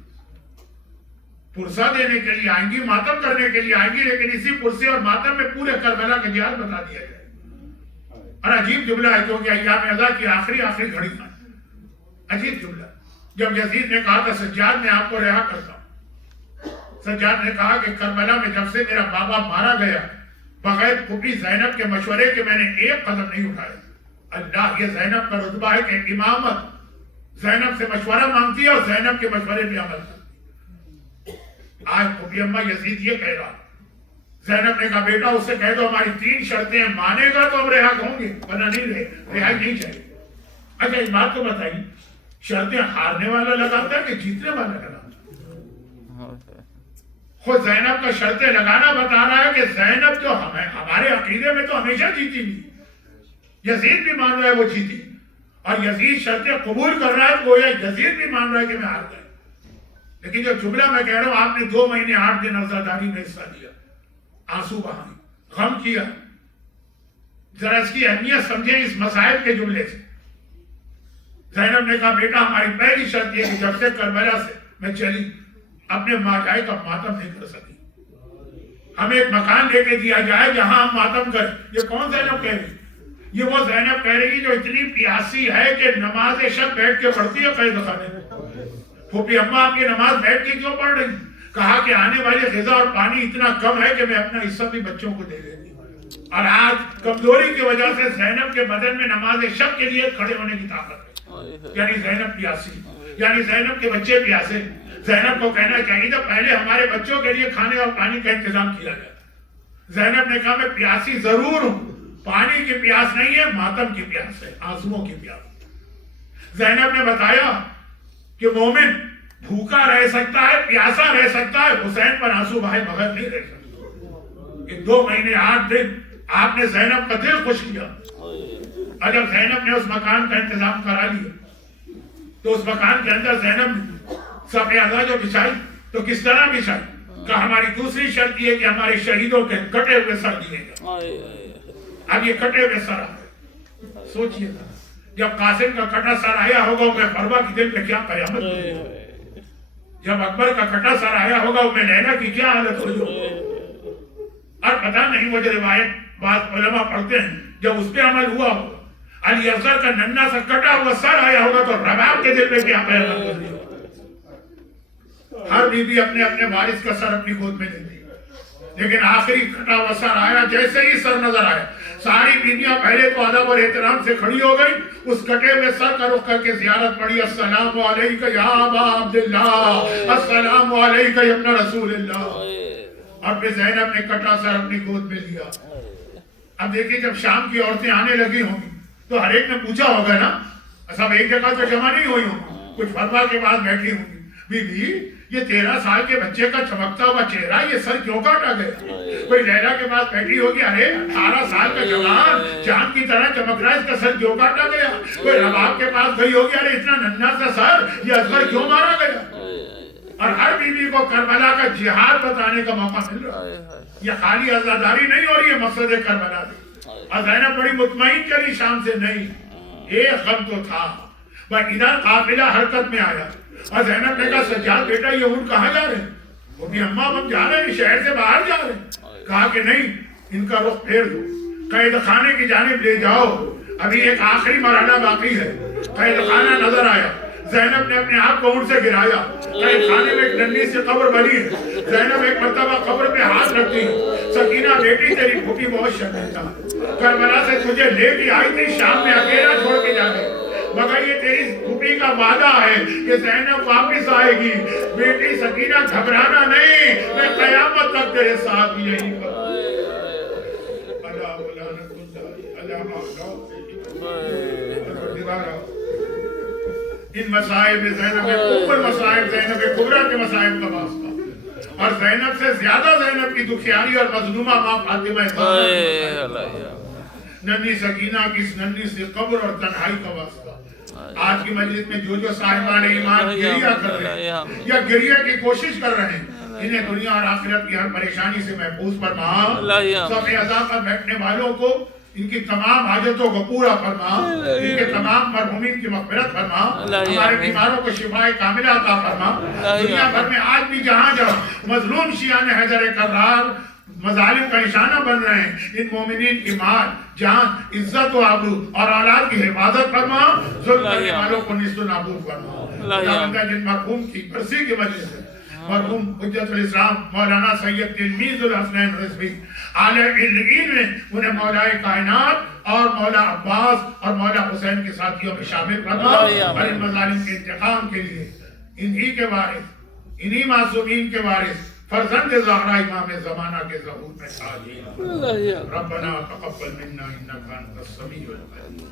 پرسہ دینے کے لیے آئیں گی, ماتم کرنے کے لیے آئیں گی, لیکن اسی پرسے اور ماتم میں پورے کربلا کا جہاد بتا دیا جائے. اور عجیب جملہ ہے کیونکہ ایام اضحیٰ کی آخری گھڑی تھا. عجیب جملہ. جب یزید نے کہا تھا سجاد میں آپ کو رہا کرتا ہوں, سجاد نے کہا کہ کربلا میں جب سے میرا بابا مارا گیا بغیر پھوپھی زینب کے مشورے کے میں نے ایک قدم نہیں اٹھایا. اللہ, یہ زینب کا رتبہ ہے کہ امامت زینب سے مشورہ مانگتی ہے اور زینب کے مشورے پہ عمل کرتی. آج پھوپھی اماں یزید یہ کہہ رہا, زینب نے کہا بیٹا اس سے کہہ دو ہماری 3 شرطیں مانے گا تو ہم رہا ہوں گے, ورنہ نہیں رہائی نہیں چاہیے. اچھا ایک بات تو بتائیے, شرطیں ہارنے والا لگاتا ہے کہ جیتنے والا لگاتا ہے؟ خود زینب کا شرطیں لگانا بتا رہا ہے کہ زینب جو ہمارے عقیدے میں تو ہمیشہ جیتی ہوئی, یزید بھی مان رہا ہے وہ جیتی, اور یزید شرطیں قبول کر رہا ہے تو گویا یزید بھی مان رہا ہے کہ میں ہار گیا. لیکن جو جملہ میں کہہ رہا ہوں آپ نے 2 مہینے 8 دن عزاداری میں حصہ لیا, آنسو بہائے, غم کیا. ذرا اس کی اہمیت سمجھیں اس مسائل کے جملے سے. زینب نے کہا بیٹا ہماری پہلی شرط یہ کہ جب سے کربلا سے میں چلی اپنے ماں جائے کا ماتم نہیں کر سکی, ہمیں ایک مکان دے کے دیا جائے جہاں ہم ماتم کریں. یہ کون زینب کہہ رہی؟ یہ وہ زینب کہہ رہی جو اتنی پیاسی ہے کہ نماز شب بیٹھ کے پڑھتی ہے قید خانے میں. پھوپھی اماں آپ کی نماز بیٹھ کے کیوں پڑھ رہی؟ کہا کہ آنے والے غذا اور پانی اتنا کم ہے کہ میں اپنا حصہ بھی بچوں کو دے دیتی ہوں. اور آج کمزوری کی وجہ سے زینب کے بدن میں نماز شب کے لیے کھڑے ہونے کی طاقت ہے. یعنی زینب پیاسی, یعنی زینب کے بچے پیاسے. زینب کو کہنا چاہیے تھا پہلے ہمارے بچوں کے لیے کھانے اور پانی کا انتظام کیا جائے. زینب نے کہا میں پیاسی ضرور ہوں, پانی کی پیاس نہیں ہے, ماتم کی پیاس ہے, آنسوؤں کی پیاس. زینب نے بتایا کہ مومن بھوکا رہ سکتا ہے, پیاسا رہ سکتا ہے, حسین پر آنسو بہائے بغیر نہیں رہ سکتا. کہ 2 مہینے 8 دن آپ نے زینب کا دل خوش کیا. اور جب زینب نے اس مکان کا انتظام کرا لیا تو اس مکان کے اندر زینب نے صفحہ ازا جو بچھائی تو کس طرح بچھائی؟ کہ ہماری دوسری شرط یہ کہ ہمارے شہیدوں کے کٹے ہوئے سر دیے گئے. اب یہ کٹے ہوئے سر آئے, سوچئے جب قاسم کا کٹا سر آیا ہوگا میں فروا کی دل میں کیا قیامت ہوگی, جب اکبر کا کٹا سر آیا ہوگا میں لیلا کی کیا حالت ہوگی. اور پتہ نہیں وہ جو روایت بعض علماء پڑھتے ہیں جب اس پہ عمل ہوا ہوگا, علی اصغر کا ننھا سا کٹا ہوا سر آیا ہوگا تو رباب کے دل پہ کیا قیامت ہوگی. ہر بیوی اپنے اپنے وارث کا سر اپنی گود میں لیتی ہے, لیکن آخری کٹا ہوا سر آیا, جیسے ہی سر نظر آیا ساری بیویاں پہلے تو ادب اور احترام سے کھڑی ہو گئی, اس کٹے ہوئے سر کا رخ کر کے زیارت پڑھی, السلام علیکہ یا ابا عبداللہ, السلام علیکہ یا ابن رسول اللہ. اور پھر زینب نے کٹا سر اپنی گود میں لیا. اب دیکھیں جب شام کی عورتیں آنے لگی ہوں گی تو ہر ایک نے پوچھا ہوگا نا, سب ایک جگہ سے جمع نہیں ہوئی ہوں, کچھ فرما کے بعد بیٹھی ہوں گی, بی بی یہ 13 سال کے بچے کا چمکتا ہوا چہرہ یہ سر کیوں کاٹا گیا؟ کوئی لیلا کے پاس بیٹھی ہوگی, ارے 18 سال کا جوان چاند کی طرح چمک رہا ہے, اس کا سر کیوں کاٹا گیا؟ کوئی رباب کے پاس گئی ہوگی, ارے اتنا ننھا سا سر یہ اصغر کیوں مارا گیا؟ اور ہر بیوی کو کربلا کا جہاد بتانے کا موقع مل رہا ہے. یہ خالی عزاداری نہیں ہو رہی ہے, مقصد کربلا بھی. اور زینب بڑی مطمئن چلی شام سے, نہیں ایک غم تو تھا. بس ادھر قافلہ حرکت میں آیا اور زینب نے کہا سجاد بیٹا یہ اونٹ کہاں جا رہے ہیں؟ وہ بھی اماں ہم جا رہے ہیں, شہر سے باہر جا رہے ہیں. کہا کہ نہیں, ان کا رخ پھیر دو, قید خانے کی جانب لے جاؤ, ابھی ایک آخری مرحلہ باقی ہے. قید خانہ نظر آیا, زینب نے اپنے آپ کو اونٹ سے گرایا. قید خانے میں ایک ننھی سی قبر بنی ہے, زینب ایک مرتبہ قبر پہ ہاتھ رکھتی ہے, سکینہ بیٹی تیری پھوپھی بہت شرمندہ, کربلا سے تجھے لے کے آئی تھی, شام میں اکیلا چھوڑ کے جا گئی, مگر یہ تیری پھوپھی کا وعدہ ہے کہ زینب واپس آئے گی. بیٹی سکینہ گھبرانا نہیں, میں قیامت تک تیرے ساتھ یہی کروں. ان مسائب زینب مسائب زینب کبریٰ کے مسائب کا واسطہ, اور زینب سے زیادہ زینب کی دکھیاری اور مظلومہ ماں فاطمہ ننھی سکینہ کی ننھی سی قبر اور تنہائی کا واسطہ. آج کی مجلس میں جو صاحبان ایمان گریہ کر رہے ہیں یا گریہ کی کوشش کر رہے ہیں, انہیں دنیا اور آخرت کی ہر پریشانی سے محفوظ فرما. صفحہ ازا پر بیٹھنے والوں کو ان کی تمام حاجتوں کو پورا فرما, ان کے تمام مرحومین کی مغفرت فرما, ہمارے بیماروں کو شفاء کاملہ عطا فرما. دنیا بھر میں آج بھی جہاں جہاں مظلوم شیعان حیدر کرار مظالم کا نشانہ بن رہے ہیں, ان مومنین کی مال, جان, عزت و آبرو اور اولاد کی حفاظت فرما, ظلم کرنے والوں کو نیست و نابود فرما. جن مرحوم کی برسی کی وجہ سے مرحوم حجت الاسلام مولانا سید تلمیذ الحسنین رضوی عالیہ علین میں انہیں مولا کائنات اور مولا عباس اور مولا حسین کے ساتھیوں میں شامل فرما, اور ان مظالم کے انتقام کے لیے انہی کے وارث, انہی معصومین کے وارث فرزند زہرا امام زمانہ کے ظہور میں حاضر. ربنا تقبل منا انک انت السمیع العلیم.